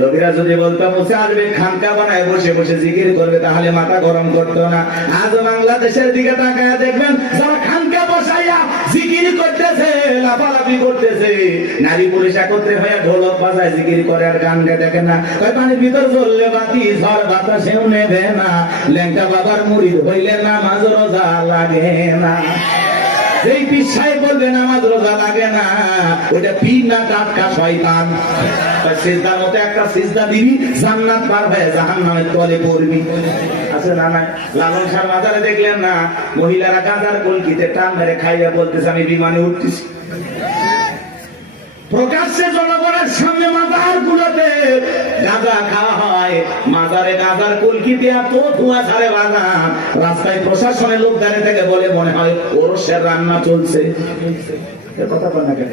লোকেরা যদি বলতো মুসা আসবে, খানকা বানায় বসে বসে জিকির করবে, তাহলে মাথা গরম করতো না। আজ বাংলাদেশের দিকে তাকায় দেখবেন, যারা খানকা বসাইয়া জিকির করতেছে, লাফালাফি করতেছে, নারী পুরুষ একত্রে হয়ে ঢোলক বাজায় জিকির করে, আর গান গে দেখে না, পানির ভিতর জ্বললে বাতি, ঝড় বাতাসেও নেবে না, ল্যাংটা বাবার মুরিদ হইলে নামাজ রোজা লাগে না। যেই পীর সাহেব বলবে নামাজ রোজা লাগে না, ওইটা পীর না, টাটকা শয়তান। সিজদার মতো একটা সিজদা দিবি, জান্নাত পার হয়ে জাহান্নামের তলে পড়বি। আছে না নাই? লালন শাহ বাজারে দেখলেন না, মহিলারা গাঁজার কলকিতে টান মেরে খাইয়া বলতেছে আমি বিমানে উঠতেছি। প্রকাশ্যে জনগণের সামনে মাজার গুলোতে গাঁজা খাওয়া হয়, মাজারে গাঁজার কলকি দিয়া তো ধোঁয়া ছাড়ে বাজা, রাস্তায় প্রশাসনের লোক দাঁড়িয়ে থেকে বলে মনে হয় ওরসের রান্না চলছে। কথা বল না কেন?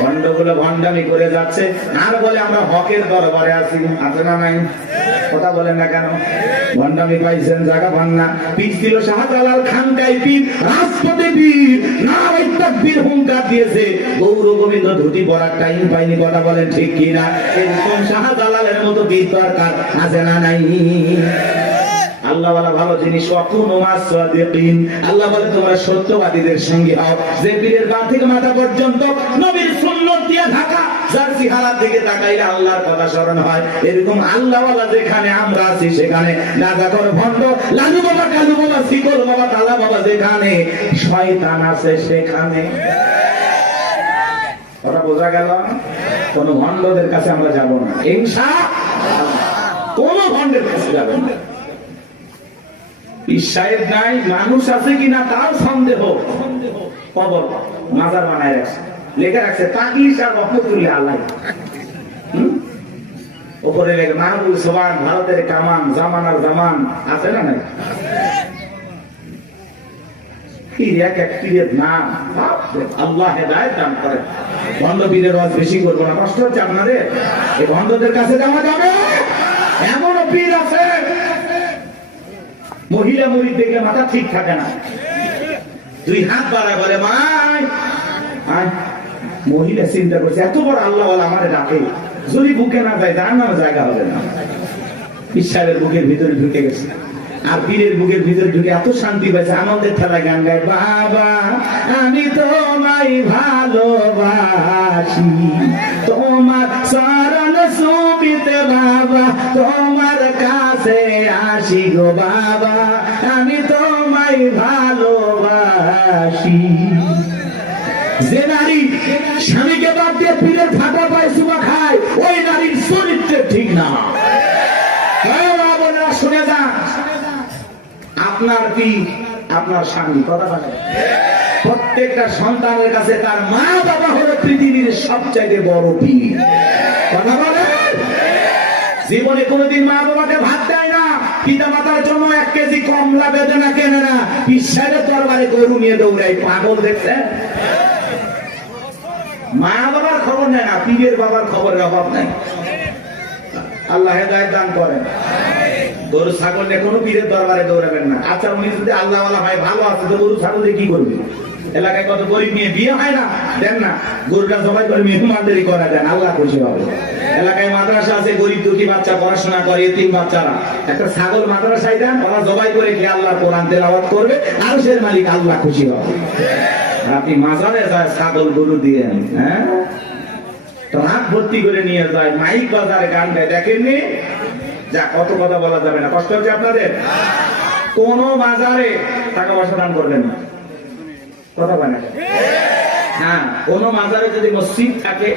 ভণ্ডগুলো ভণ্ডামি করে যাচ্ছে, আর বলে আমরা হকের দরবারে আছি। আছে না নাই? কথা বলেন না কেন? ভণ্ডামি পাইছেন, জায়গা পান না। পীর ছিল শাহজালাল, খানকাই পীর, রাজপথে পীর, নারায়ে তাকবীর হুঙ্কার দিয়েছে, গৌর গোবিন্দ ধুতি পরার টাইম পাইনি। কথা বলেন ঠিক কিনা? এরকম শাহজালালের মতো পীর দরকার আছে না নাই? আল্লাহ ওয়ালা ভালো জিনিস, ওয়াকুনু মাস-সাদিকিন। আল্লাহ বলে তোমরা সত্যবাদীদের সঙ্গে হও। যে পীরের পা থেকে মাথা পর্যন্ত নবীর সুন্নাত দিয়ে ঢাকা, যার চেহারার দিকে তাকাইলে আল্লাহর কথা স্মরণ হয়, এরকম আল্লাহ ওয়ালা যেখানে আমরা আছি সেখানে গাঁজাখোর, ভণ্ড, লালু বাবা, কালু বাবা, শিকল বাবা, কালা বাবা, যেখানে শয়তান আছে সেখানে। কথা বোঝা গেল? কোন ভণ্ডদের কাছে আমরা যাব না, ইনশাআল্লাহ। কোন ভণ্ডের কাছে যাবেন না। সাহেব নাই, মানুষ আছে কিনা তাও সন্দেহ। কবর মাজার বানায় রাখছে, লেখা রাখছে তাকিস আর রহমতুল্লাহ আল্লাহ, উপরে লেখে মাহবুব সোবান, ভারতের কামান, জামানার জামান। আছে না নাই? আল্লাহ হেদায়েত দান করে। ভণ্ড পীরের ওয়াজ বেশি করবো না, কষ্ট হচ্ছে আপনাদের। এই ভণ্ডদের কাছে যাওয়া যাবে? এমনও পীর আছে মহিলা মুরিদ দেখলে মাথা ঠিক থাকে না, 2 হাত বাড়ায় বলে মাই। মহিলা চিন্তা করছে এত বড় আল্লাহ আমারে ডাকে, যদি বুকে না যায় জাহান্নামে জায়গা হবে না। পীর সাহেবের বুকের ভিতরে ঢুকে গেছে। আর পীরের বুকের ভিতরে ঢুকে এত শান্তি পাইছে, আনন্দের ঠেলায় গান গায়, বাবা আমি তোমায় ভালোবাসি, তোমার চরণ সুবিতে বাবা তোমার কাছে আসি গো বাবা, আমি তোমায় ভালোবাসি। যে নারী স্বামীকে বাদ দিয়ে পীরের ফাটা পায় চুমা খায়, ওই নারীর চরিত্র ঠিক না। শুনে যান, আপনার পীর আপনার স্বামী, কথা বলে প্রত্যেকটা সন্তানের কাছে তার মা বাবা হলো পৃথিবীর সবচাইতে বড় পীর, কথা বলে। জীবনে কোনোদিন মা বাবাকে ভাত দেয় না, পিতা মাতার জন্য 1 কেজি কমলা বেদনা কেনে না, পীর সাহেবের দরবারে গরু নিয়ে দৌড়ায়, পাগল দেখছেন? মা বাবার খবর নেয় না, পীরের বাবার খবরের অভাব নাই। আল্লাহ হেদায়েত দান করেন। গরু ছাগল নিয়ে কোনো পীরের দরবারে দৌড়াবেন না। আচ্ছা উনি যদি আল্লাহ ওয়ালা হয়, ভালো আছে, তো গরু ছাগল দিয়ে কি করবে? এলাকায় কত গরিব নিয়ে বিয়ে হয় না, দেন না, গরুটা জবাই করে মেহমানদারি করা দেন, আল্লাহ খুশি হবে। এলাকায় মাদ্রাসা আছে, গরিব দুঃখী বাচ্চা পড়াশোনা করে, এতিম বাচ্চারা, একটা ছাগল মাদ্রাসায় দেন, ওরা জবাই করে খেয়ে আল্লাহর কোরআন তেলাওয়াত করবে, আর সে মালিক আল্লাহ খুশি হবে। আপনি মাজারে যায় ছাগল গরু দিয়ে, হ্যাঁ ট্রাক ভর্তি করে নিয়ে যায়, মাইক বাজারে গান গায়, দেখেননি? যা কত কথা বলা যাবে না, কষ্ট হচ্ছে আপনাদের। কোন বাজারে টাকা পয়সা দান করবেন না, কথা বলে। হ্যাঁ, কোন মাজারে যদি মসজিদ থাকে,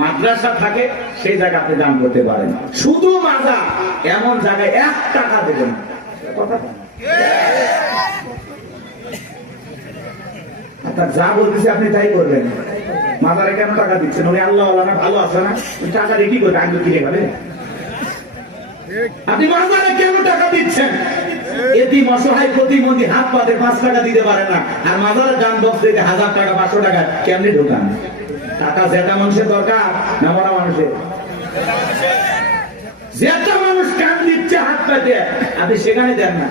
মাদ্রাসা থাকে, সেই জায়গা আপনি দান করতে পারেন। শুধু মাজার এমন জায়গায় 1 টাকা দেবেন, কথা আপনার যা বলতেছে আপনি তাই করবেন। মাজারে কেন টাকা দিচ্ছেন? উনি আল্লাহ না, ভালো আছে না, টাকা দিয়ে কি করবে? আগে কিনে খাবে। আপনি মাজারে কেন টাকা দিচ্ছেন? এতিম অসহায় প্রতিবন্ধী হাত পাতে 5 টাকা দিতে পারে না, আর মাজারের দান বক্স থেকে 1000 টাকা 500 টাকা কেমনি ঢোকান? টাকা যেটা মানুষের দরকার না মরা মানুষের? যেটা মানুষ কান দিচ্ছে হাত পাতে, আপনি সেখানে দেন না।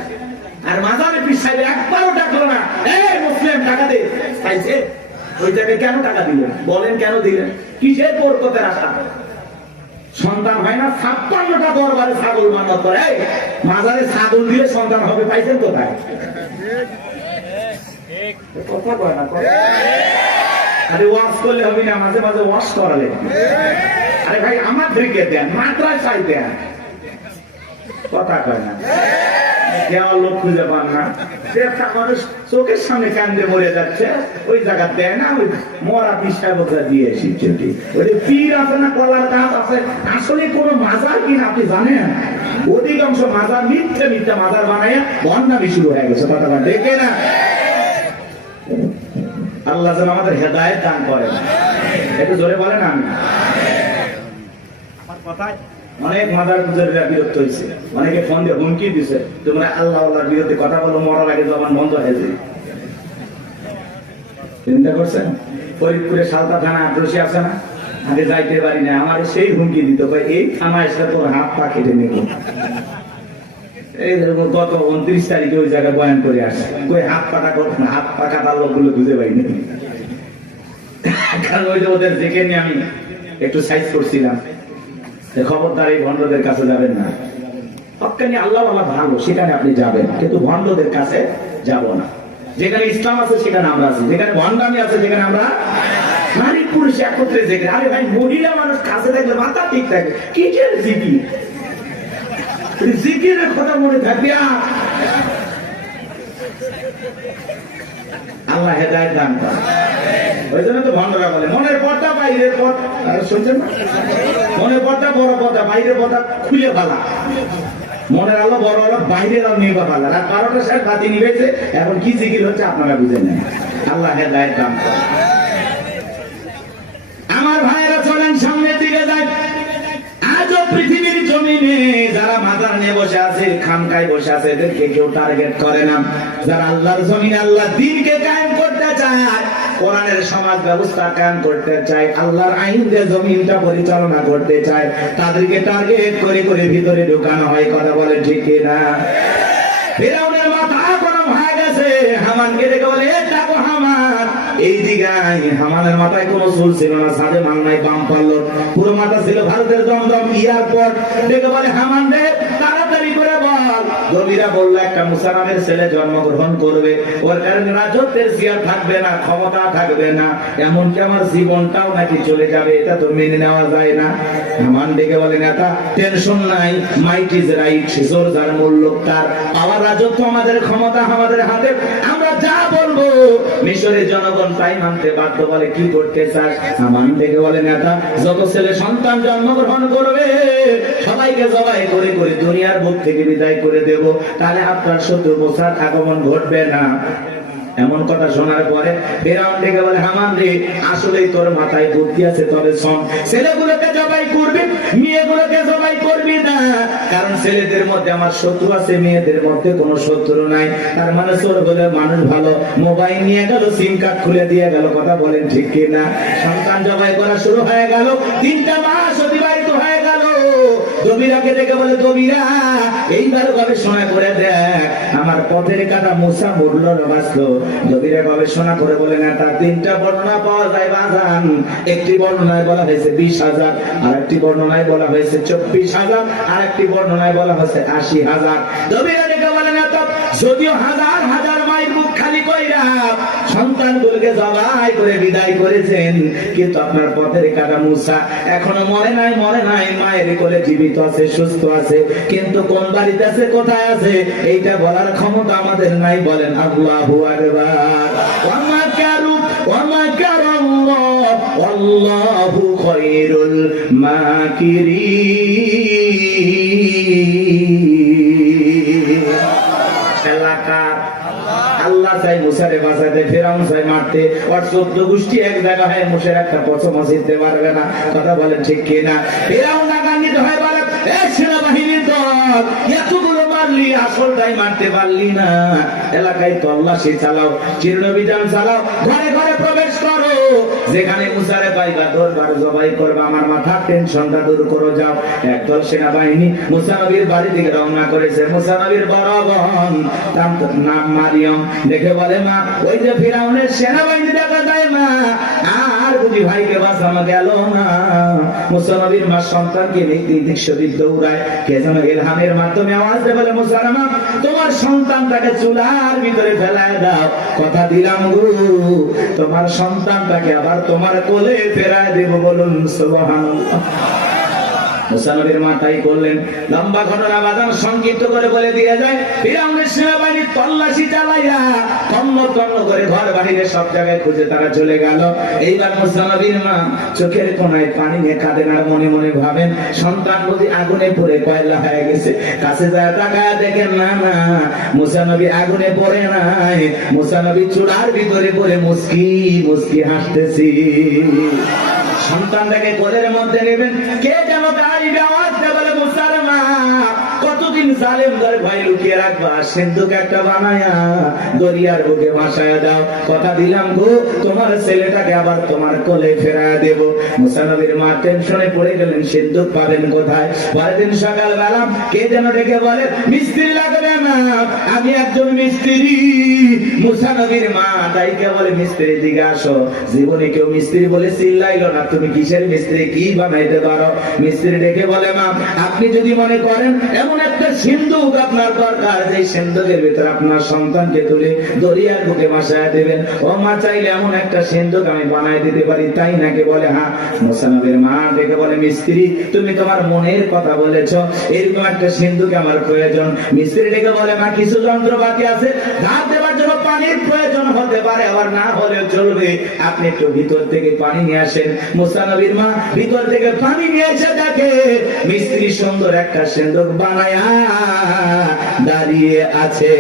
আর মাজারে পীর সাহেব একবারও ডাকলো না, এই মুসলিম টাকা দে, চাইছে ওই জায়গায় কেন টাকা দিলেন? বলেন কেন দিলেন? কিসের বরকতের আশা? সন্তান হয় না, 56টা দরবারে ছাগল মানত করে, এই মাজারে ছাগল দিয়ে সন্তান হবে, পাইছেন কোথায়? কথা কয় না, আরে ওয়াজ করলে হবে না, মাঝে মাঝে ওয়াজ করালে। আরে ভাই আমাদেরকে দেন, মাদ্রাসায় দেন, কথা কয় না। দেওয়ার লোক খুঁজে পান না, একটা মানুষ চোখের সামনে কান্দে মরে যাচ্ছে, ওই জায়গা দেয় না, ওই মরা পীর সাহেবরা দিয়ে এসেছে। ওই পীর আছে না, কলার গাছ আছে, আসলে কোন মাজার কিনা আপনি জানেন? অধিকাংশ মাজার মিথ্যে মিথ্যে মাজার বানায় বন্যামি শুরু হয়ে গেছে, কথা দেখে না। আল্লাহ যেন আমাদের হেদায়েত দান করেন, একটু জোরে বলেন আমি। আমার কথায় অনেক মাদার গুজারিরা বিরক্ত হয়েছে, অনেকে ফোন দিয়ে হুমকি দিছে, তোমরা আল্লাহ আল্লাহর বিরুদ্ধে কথা বলো, মরার আগে জবান বন্ধ হয়েছে। চিন্তা করছেন? ফরিদপুরে সালতা থানা আদ্রসী আছে না, আগে যাইতে পারি না, আমার সেই হুমকি দিত, এই থানা এসে তোর হাত পা কেটে নেব। এই গত 29 তারিখে ওই জায়গায় বয়ান করে আসছে, কই হাত পাটা করত না, হাত পা কাটার লোকগুলো বুঝে পাইনি। কারণ ওই যে ওদের দেখে নিয়ে আমি একটু সাইজ করছিলাম, খবরদার এই ভণ্ডদের কাছে যাবেন না। হক্কানি আল্লাহ আল্লাহ ভালো, সেখানে আপনি যাবেন, কিন্তু ভণ্ডদের কাছে যাব না। যেখানে ইসলাম আছে সেখানে আমরা আছি, যেখানে ভণ্ডামি আছে সেখানে আমরা নারী পুরুষ একত্রে যেখানে। আরে ভাই, মহিলা মানুষ কাছে থাকলে মাথা ঠিক থাকে, কিসের জিকির? জিকিরের কথা মনে থাকবে। আল্লাহ হেদায়েত দান করেন। ওই জন্য তো ভণ্ডরা বলে মনের পর্দা বাইরের পথ, শুনছেন না? মনের পর্দা বড় পর্দা, বাইরের পর্দা খুলে ফেলা। মনের আলো বড় আলো, বাইরের আলো নিয়ে ফেলা। রাত 12টার সময় বাতি নিবেছে, এখন কি জিকির হচ্ছে আপনারা বুঝে নেন। আল্লাহ হেদায়েত দান করেন। আমার ভাইয়েরা চলেন সামনের দিকে যাই। আজও পৃথিবীর জমিনে যারা মাজার নিয়ে বসে আছে, খামকায় বসে আছে, এদেরকে কেউ টার্গেট করে না। যারা আল্লাহর জমিনে আল্লাহ দ্বীনকে কায়েম করতে চায়, কোরআনের সমাজ ব্যবস্থা কায়েম করতে চায়, আল্লাহর আইন দিয়ে জমিনটা পরিচালনা করতে চায়, তাদেরকে টার্গেট করে করে ভিতরে ঢোকানো হয়। কথা বলে ঠিক না? ফিরআউনের মাথা গরম হয়ে গেছে, হামানকে দেখে বলে, এ দেখো হামান, এইদিকে হামানের মাথায় কোনো চুল ছিল না, সাদে মাল নাই, বাম পারল, পুরো মাথা ছিল ভারতের দমদম এয়ারপোর্ট। দেখে বলে হামান রে তাড়াতাড়ি করে বল। জমিরা বলল একটা মুসা নামের ছেলে জন্মগ্রহণ করবে, ওর কারণে রাজত্বের চেয়ার থাকবে না, ক্ষমতা থাকবে না, এমনকি আমার জীবনটাও নাকি চলে যাবে, এটা তো মেনে নেওয়া যায় না। হামান ডেকে বলে নেতা টেনশন নাই, মাইট ইজ রাইট, জোর যার মূল্য তার, পাওয়ার রাজত্ব আমাদের, ক্ষমতা আমাদের হাতে, আমরা যা বলবো মিশরের জনগণ তাই মানতে বাধ্য। বলে কি করতে চাস? হামান ডেকে বলে নেতা যত ছেলে সন্তান জন্মগ্রহণ করবে সবাইকে জবাই করে করে দুনিয়ার বুক থেকে বিদায় করে দেব, তাহলে আপনার শত্রু মুসার আগমন ঘটবে না। এমন কথা শোনার পরে ফেরাউন ডেকে বলে হামান রে আসলেই তোর মাথায় বুদ্ধি আছে, তবে শোন, ছেলেগুলোকে জবাই করবি, মেয়েগুলোকে জবাই করবি না, কারণ ছেলেদের মধ্যে আমার শত্রু আছে, মেয়েদের মধ্যে কোনো শত্রু নাই। তার মানে চোর বলে মানুষ ভালো, মোবাইল নিয়ে গেল, সিম কার্ড খুলে দিয়ে গেল, কথা বলেন ঠিক কিনা? সন্তান জবাই করা শুরু হয়ে গেল, 3টা মাস অতিবাহিত হয়ে গেল। দবিরাকে দেখে বলে দবিরা এইবার গবেষণা করে দেখ আমার পথের কাটা মুসা মরল না বাঁচলো। দবিরা গবেষণা করে বলে না, তার 3টা বর্ণনা পাওয়া যায় বাজান। একটি বর্ণনায় বলা হয়েছে 20,000, আর একটি বর্ণনায় বলা হয়েছে 24,000, আর একটি বর্ণনায় বলা হয়েছে 80,000। দবিরা দেখে বলে না, তো যদিও হাজার হাজার মায়ের মুখ খালি কইরা সন্তানগুলোকে জবাই করে বিদায় করেছেন, কিন্তু আপনার পথের কাটা মুসা এখনো মরে নাই, মরে নাই, মায়ের কোলে জীবিত আছে, সুস্থ আছে, কিন্তু কোন বাড়িতে আছে, কোথায় আছে, এইটা বলার ক্ষমতা আমাদের নাই। বলেন আল্লাহু আকবার। ওয়া মাকারু ওয়া মাকারাল্লাহ আল্লাহু খায়রুল মাকিরিন। এলাকার আল্লাহ চাই মুসারে বাঁচাতে, ফেরাউন চাই মারতে, আর 14 গোষ্ঠী এক জায়গা হয় মুসার একটা পছন্দ জিততে পারবে না, কথা বলেন ঠিক কিনা? ফেরাউন আগান্বিত হয় বলে সেনাবাহিনীর দল এতগুলো মারলি, আসলটাই মারতে পারলি না, এলাকায় তল্লাশি চালাও, চিরবিধান চালাও, ঘরে ঘরে প্রবেশ করো, যেখানে মুসারে পাইবা দরবার জবাই করবা, আমার মাথা টেনশনটা দূর করো যাও। একদল সেনাবাহিনী মুসা নবীর বাড়ি থেকে রওনা করেছে। মুসা নবীর বড় বোন তার নাম মারিয়ম দেখে বলে মা ওই যে ফিরাউনের সেনাবাহিনী দেখা যায় মা, আর বুঝি ভাইকে বাঁচানো গেল না। মুসা নবীর মা সন্তানকে দিক সেদিক দৌড়ায়, কে যেন ইলহামের মাধ্যমে আওয়াজ দেয়, বলে মুসা মা তোমার সন্তানটাকে চুলার ভিতরে ফেলায় দাও, কথা দিলাম গো তোমার সন্তানটাকে আবার তোমার কোলে ফেরায় দেব, বলুন সুবহানাল্লাহ। মুসা নবীর মা তাই করলেন। লম্বা ঘটনা বাদাম সংক্ষিপ্ত করে বলে দিয়ে যায়, ফিরাউনের সেনাবাহিনী তল্লাশি চালাইয়া তন্ন তন্ন করে ঘর বাহিরে সব জায়গায় খুঁজে তারা চলে গেল। এইবার মুসা নবীর মা চোখের কোনায় পানি নিয়ে কাঁদেন আর মনে মনে ভাবেন সন্তান বুঝি আগুনে পড়ে কয়লা হয়ে গেছে। কাছে যায় তাকায় দেখেন না না, মুসা নবী আগুনে পড়ে নাই, মুসা নবী চুলার ভিতরে পড়ে মুস্কি মুস্কি হাসতেছি। সন্তানটাকে কোলের মধ্যে নেবেন, কে যেন দাঁড়িয়ে আওয়াজ দেয়, বলে মুসার মা কতদিন জালেম ধরে ভাই লুকিয়ে রাখবা, সিন্ধুক একটা বানায়া দরিয়ার বুকে ভাসায়া দাও, কথা দিলাম গো তোমার ছেলেটাকে আবার তোমার কোলে ফেরায়া দেব। মুসা নবীর মা টেনশনে পড়ে গেলেন, সিন্ধুক পাবেন কোথায়? পরের দিন সকালবেলা কে যেন ডেকে বলে মিস্ত্রি লাগবে না, আমি একজন মিস্ত্রি। মুসা নবীর মা ডাইকে বলে মিস্ত্রি দিকে আসো। জীবনে কেউ মিস্ত্রি বলে চিল্লাইলো না, তুমি কিসের মিস্ত্রি, কি বানাইতে পারো? মিস্ত্রি ডেকে বলে মা আপনি যদি মনে করেন এমন একটা সিন্ধুক আপনার দরকার, যে সিন্ধুকের ভিতরে আপনার সন্তানকে তুলে দরিয়ার বুকে ভাসায়া দেবেন, ও মা চাইলে এমন একটা সিন্ধুক আমি বানাই দিতে পারি, তাই নাকি? বলে হ্যাঁ। মুসা নবীর মা ডেকে বলে মিস্ত্রি তুমি তোমার মনের কথা বলেছ, এরকম একটা সিন্ধুক আমার প্রয়োজন। মিস্ত্রি ডেকে বলে মা কিছু যন্ত্রপাতি আছে, ধার দেওয়ার জন্য পানির প্রয়োজন হতে পারে, আবার না হলেও চলবে, আপনি একটু ভিতর থেকে পানি নিয়ে আসেন। মুসা নবীর মা ভিতর থেকে পানি নিয়ে এসে দেখে মিস্ত্রি সুন্দর একটা সিন্ধুক বানায়া দাঁড়িয়ে আছে।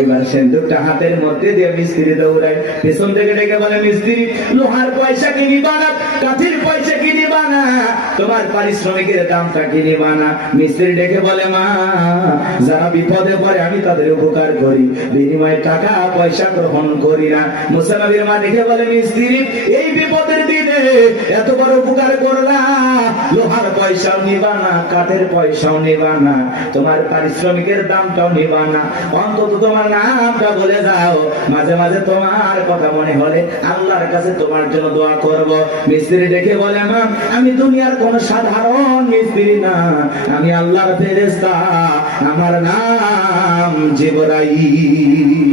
এবার সিন্ধুকটা হাতের মধ্যে দিয়ে মিস্ত্রি দৌড়ায়, পেছন থেকে ডেকে বলে মিস্ত্রি লোহার পয়সা কিনিবা না, কাঠের পয়সা কিনিবা না, তোমার পারিশ্রমিকের দামটা কিনিবা না। মিস্ত্রি ডেকে বলে মা যারা বিপদে পড়ে আমি তাদের উপকার করি, বিনিময়ে টাকা পয়সা গ্রহণ করি না। মুসা নবীর মা ডেকে বলে মিস্ত্রি এই বিপদের দিনে এত বড় উপকার করলা, লোহার পয়সাও নিবা না, কাঠের পয়সাও নিবা না, তোমার পারিশ্রমিকের দামটাও নিবা না, অন্তত তোমার তোমার নামটা বলে যাও, মাঝে মাঝে তোমার কথা মনে হলে আল্লাহর কাছে তোমার জন্য দোয়া করব। মিস্ত্রি দেখে বলে, মা আমি দুনিয়ার কোন সাধারণ মিস্ত্রি না, আমি আল্লাহর ফেরেশতা, আমার নাম জিবরাইল।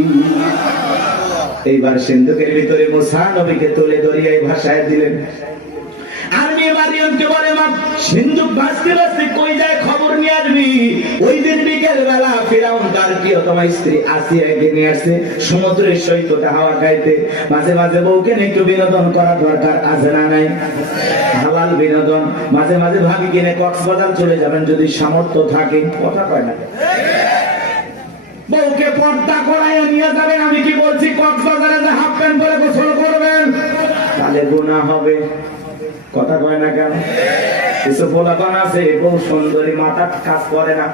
এইবার সিন্ধুকের ভিতরে মুসা নবীকে তুলে ধরিয়ে এই ভাষায় দিলেন। আর মেয়ে মারিয়ামকে বলে, মা সিন্ধুক ভাসতে ভাসতে কই যায় খবর নিয়ে আসবি। ওই দিন বিকেল বেলা ফিরাউন তার প্রিয়তমা স্ত্রী আসিয়াকে নিয়ে আসছে সমুদ্রের সৈকতে হাওয়া খাইতে। মাঝে মাঝে বউকে একটু বিনোদন করা দরকার, আছে না নাই? হালাল বিনোদন। মাঝে মাঝে ভাবি কিনে কক্সবাজার চলে যাবেন যদি সামর্থ্য থাকে। কথা কয় না, বউকে পর্দা করায় নিয়ে যাবেন। আমি কি বলছি কক্সবাজারে যে হাফ প্যান্ট পরে গোসল করবেন, তাহলে গুনাহ হবে। কথা কয় না কেন? কিছু পোলাপান আছে বউ সুন্দরী, মাথা কাজ করে না,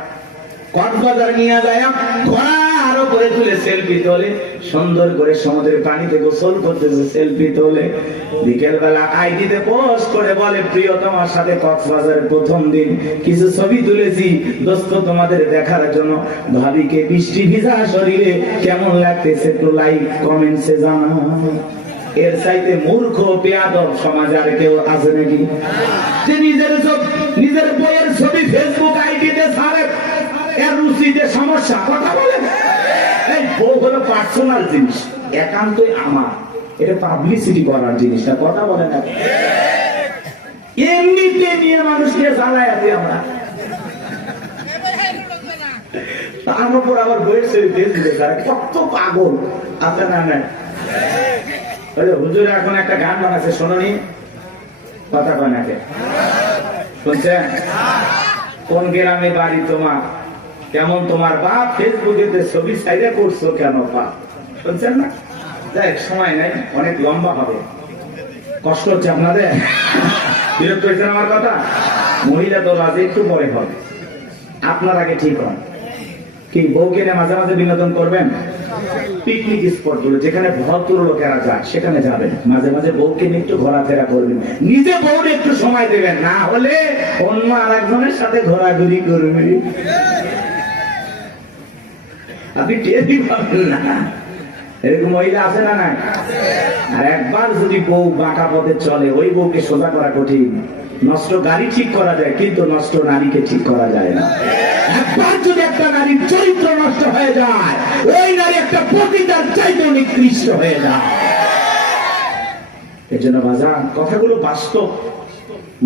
কক্সবাজার নিয়ে যায় ঘোড়ার উপরে তুলে সেলফি তোলে, সুন্দর করে সমুদ্রের পানিতে গোসল করতেছে, সেলফি তোলে। বিকেল বেলা আইডিতে পোস্ট করে বলে, প্রিয়তমার সাথে কক্সবাজারের প্রথম দিন কিছু ছবি তুলেছি দোস্ত তোমাদের দেখার জন্য, ভাবিকে বৃষ্টি ভিজা শরীরে কেমন লাগতেছে একটু লাইক কমেন্টসে জানাও। এর চাইতে মূর্খ বেয়াদব সমাজে আর কেউ আছে নাকি? যে নিজের বইয়ের ছবি ফেসবুক আইডিতে ছাড়ে, এর রুচিতে সমস্যা। কথা বলে, এই বউ হলো পার্সোনাল জিনিস, একান্তই আমার, এটা পাবলিসিটি করার জিনিস না। কথা বলে না, এমনিতে নিয়ে মানুষকে জ্বালায় আছি আমরা। তার উপর আবার বইয়ের ছবি ফেসবুকে ছাড়ে, কত পাগল আছে না? না হুজুর এখন একটা গান বানাচ্ছে, শোনি? কথা কয় না কে? শুনছেন? কোন গ্রামে বাড়ি তোমার, কেমন তোমার বাপ, ফেসবুকে ছবি সাইডে করছো কেন বাপ? শুনছেন না? যাই সময় নাই, অনেক লম্বা হবে, কষ্ট হচ্ছে আপনাদের, বিরক্ত হয়েছেন আমার কথা? মহিলা দল আজ একটু পরে হবে, আপনার আগে ঠিক হন। কি বউকে মাঝে মাঝে বিনোদন করবেন? পিকনিক স্পট গুলো যেখানে ভদ্র লোকেরা যায় সেখানে যাবেন, মাঝে মাঝে বউকে নিয়ে একটু ঘোরাফেরা করবেন, নিজে বউকে একটু সময় দেবেন, না হলে অন্য আরেকজনের সাথে ঘোরাঘুরি করবেন, আপনি টেরই পাবেন না। এরকম মহিলা আছে না নাই? আর একবার যদি বউ বাঁকা পথে চলে, ওই বউকে সোজা করা কঠিন। নষ্ট গাড়ি ঠিক করা যায়, কিন্তু নষ্ট নারীকে ঠিক করা যায় না। একবার যদি একটা নারীর চরিত্র নষ্ট হয়ে যায়, ওই নারী একটা পতিতার চাইতে নিকৃষ্ট হয়ে যায়। এর জন্য বাজার কথাগুলো বাস্তব।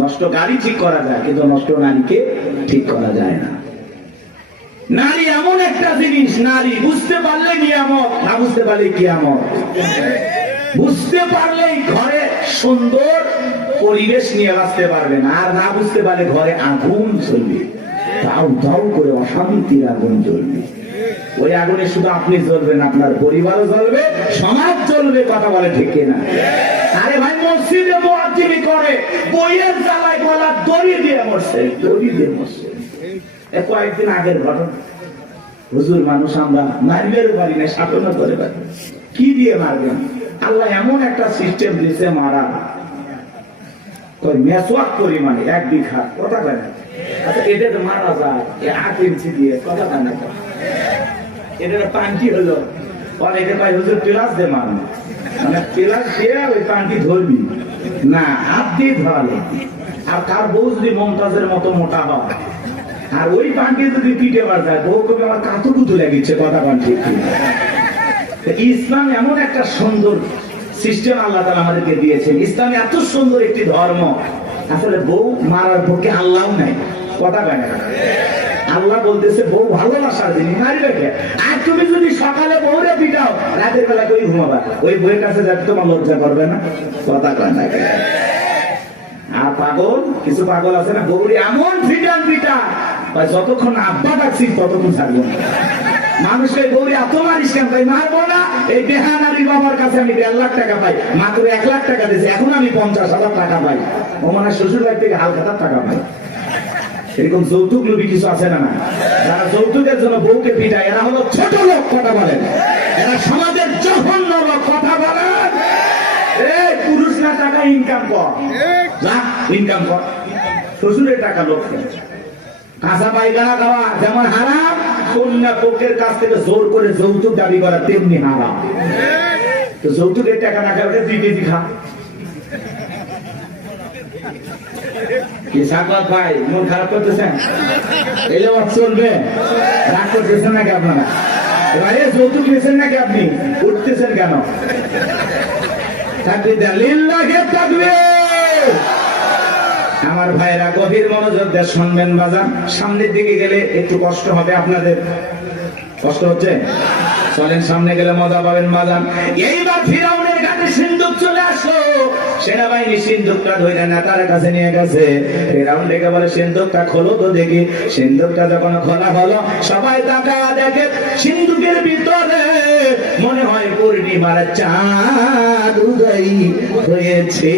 নষ্ট গাড়ি ঠিক করা যায়, কিন্তু নষ্ট নারীকে ঠিক করা যায় না। নারী এমন একটা জিনিস, নারী বুঝতে পারলে নিয়ামত, না বুঝতে পারলে কিয়ামত। বুঝতে পারলেই ঘরে সুন্দর পরিবেশ নিয়ে বাঁচতে পারবেন, আর না বুঝতে পারলে ঘরে আগুন চলবে, দাউ দাউ করে অশান্তির আগুন জ্বলবে। ওই আগুনে শুধু আপনি জ্বলবেন, আপনার পরিবারও জ্বলবে, সমাজ জ্বলবে। কথা বলে ঠিক কিনা? আরে ভাই, মসজিদে মুয়াজ্জিনি করে বইয়ের জ্বালায় গলা দড়ি দিয়ে মরছে, দড়ি দিয়ে মরছে। কয়েকদিন আগের ঘটনা। হুজুর মানুষ আমরা মারবেও পারি না, শাসনও করে পারি, কি দিয়ে মারবেন? আল্লাহ এমন একটা সিস্টেম দিয়েছে মারা, মেসওয়াক পরিমাণে 1 বিঘা। কথা কয় না? আচ্ছা, এটা তো মারা যায় 8 ইঞ্চি দিয়ে। কথা কয় না? এটা পান্টি হলো, অনেকে পাই হুজুর প্লাস দিয়ে মার, মানে প্লাস দিয়ে ওই পান্টি ধরবি না, হাত দিয়ে ধরালে। আর তার বউ যদি মমতাজের মতো মোটা হয়, আর ওই পান্টি যদি পিঠে বার যায়, বউ কবি আমার কাতুকুতু লেগেছে। কথা কন ঠিক? ইসলাম এমন একটা সুন্দর সিস্টেম আল্লাহ তাআলা আমাদেরকে দিয়েছেন। ইসলাম এত সুন্দর একটি ধর্ম, আসলে বউ মারার পক্ষে আল্লাহ নাই। কথা কয় না? আল্লাহ বলতেছে বউ ভালোবাসার জিনিস, মারিবে। আর তুমি যদি সকালে বউরে পিটাও, রাতের বেলা কই ঘুমাবা? ওই বউয়ের কাছে যাতে তোমার লজ্জা করবে না? কথা কয় না? আর পাগল, কিছু পাগল আছে না, বউরে এমন ফিটান পিটা, যতক্ষণ আব্বা ডাকছি ততক্ষণ ছাড়বো না। মানুষকে গৌরী এত মারিস কেন? তাই মারবো না। এই বেহানারি বাবার কাছে আমি 1.5 লাখ টাকা পাই, মাত্র 1 লাখ টাকা দিয়েছে, এখন আমি 50,000 টাকা পাই। ও মানে শ্বশুর বাড়ি থেকে হালখাতার টাকা পাই। এরকম যৌতুক লোভী কিছু আছে না? যারা যৌতুকের জন্য বউকে পিটায়, এরা হলো ছোট লোক। কথা বলেন, এরা সমাজের জঘন্য লোক। কথা বলেন, এই পুরুষ না টাকা ইনকাম কর, যা ইনকাম কর। শ্বশুরের টাকা লোক কাঁচা পায়খানা খাওয়া যেমন হারাম, কন্যা পক্ষের কাছ থেকে জোর করে যৌতুক দাবি করা তেমনি হারাম। তো যৌতুকের টাকা না খাওয়া 2 কেজি খা। কি সাকত ভাই মন খারাপ করতেছেন? এলে চলবে? রাগ করতেছেন নাকি আপনারা? ভাই যৌতুক নিয়েছেন নাকি আপনি? উঠতেছেন কেন? তাকবীর দেন, লিল্লাহি তাকবীর। আমার ভাইরা গভীর মনোযোগ দিয়ে শুনবেন বাজান। সামনের দিকে গেলে একটু কষ্ট হবে আপনাদের। কষ্ট হচ্ছে? চলেন সামনে গেলে মজা পাবেন বাজান। এইবার ফিরাউনের কাছে সিন্ধুক চলে আসলো। সেনাবাহিনী সিন্ধুকটা ধরে নেতার কাছে নিয়ে গেছে। ফিরাউন ডেকে বলে সিন্ধুকটা খোলো তো দেখি। সিন্ধুকটা যখন খোলা হলো সবাই তাকায়া দেখে সিন্ধুকের ভিতরে মনে হয় পূর্ণিমার চাঁদ উদয় হয়েছে।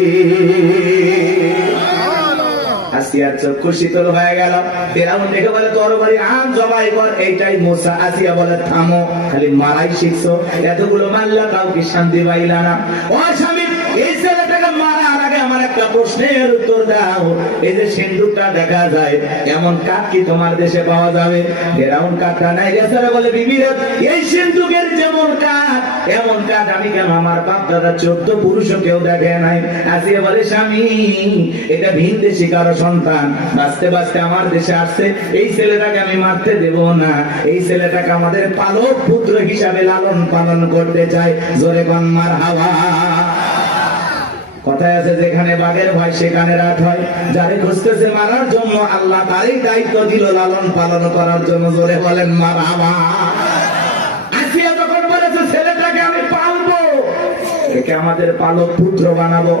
আসিয়ার চক্ষু শীতল হয়ে গেল। ফিরাউন দেখে বলে তরবারি আম জবাই কর। এইটাই মুসা। আসিয়া বলে থামো, খালি মারাই শিখছো, এতগুলো মারলা তাও কি শান্তি পাইলা না? ও স্বামী, এই ছেলেটাকে মারার আগে আমার একটা প্রশ্নের উত্তর দাও। এই যে সিন্ধুকটা দেখা যায়, এমন কাঠ কি তোমার দেশে পাওয়া যাবে? ফিরাউন কাঠটা নাই গেছে বলে বিবির এই সিন্ধুকের যেমন কাঠ এমন কাঠ আমি কেন আমার বাপ দাদা 14 পুরুষও কেউ দেখে নাই। আসিয়া বলে স্বামী, এটা ভিন দেশি কারো সন্তান, বাঁচতে বাঁচতে আমার দেশে আসছে। এই ছেলেটাকে আমি মারতে দেব না। এই ছেলেটাকে আমাদের পালক পুত্র হিসাবে লালন পালন করতে চাই। জোরে কোন মারহাবা। কথায় আছে যেখানে বাঘের ভয় সেখানে রাত হয়। যারে খুঁজতেছে মারার জন্য আল্লাহ তারই দায়িত্ব দিল লালন পালন করার জন্য। জোরে বলেন মারহাবা। আসিয়া যখন বলেছে ছেলেটাকে আমি পালবো, একে আমাদের পালক পুত্র বানাবো।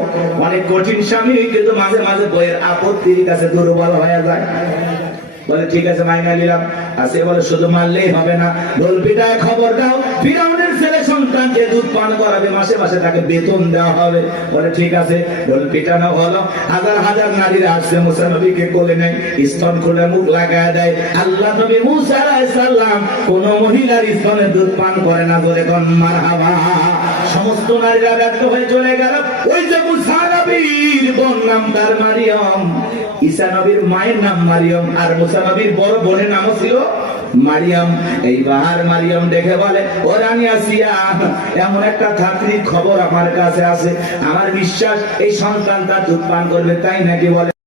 অনেক কঠিন স্বামী, কিন্তু মাঝে মাঝে বইয়ের আপত্তির কাছে দুর্বল হয়ে যায়। বলে ঠিক আছে মাইনা নিলাম। আসিয়া বলে শুধু মারলেই হবে না, ঢোল পিটায় খবর দাও ফিরাউনের ছেলে সন্তানকে দুধ পান করাবে, মাসে মাসে তাকে বেতন দেওয়া হবে। বলে ঠিক আছে। ঢোল পিটানো হলো। হাজার হাজার নারীরা আসছে, মুসা নবীকে কোলে নেয়, স্তন খুলে মুখ লাগায় দেয়। আল্লাহ নবী মুসা আলাইহিস সালাম কোন মহিলার স্তনে দুধ পান করে না। জোরে কোন মারহাবা। সমস্ত নারীরা ব্যর্থ হয়ে চলে গেল। ওই যে মুসা নবীর বোন নাম তার মারিয়ম, ঈসা নবীর মায়ের নাম মারিয়ম, আর মুসা নবীর বড় বোনের নাম ছিল মারিয়াম। এইবার মারিয়াম দেখে বলে ও রানী আসিয়া, এমন একটা ধাত্রীর খবর আমার কাছে আছে। আমার বিশ্বাস এই সন্তান তার দুধ পান করবে, তাই নাকি? বলে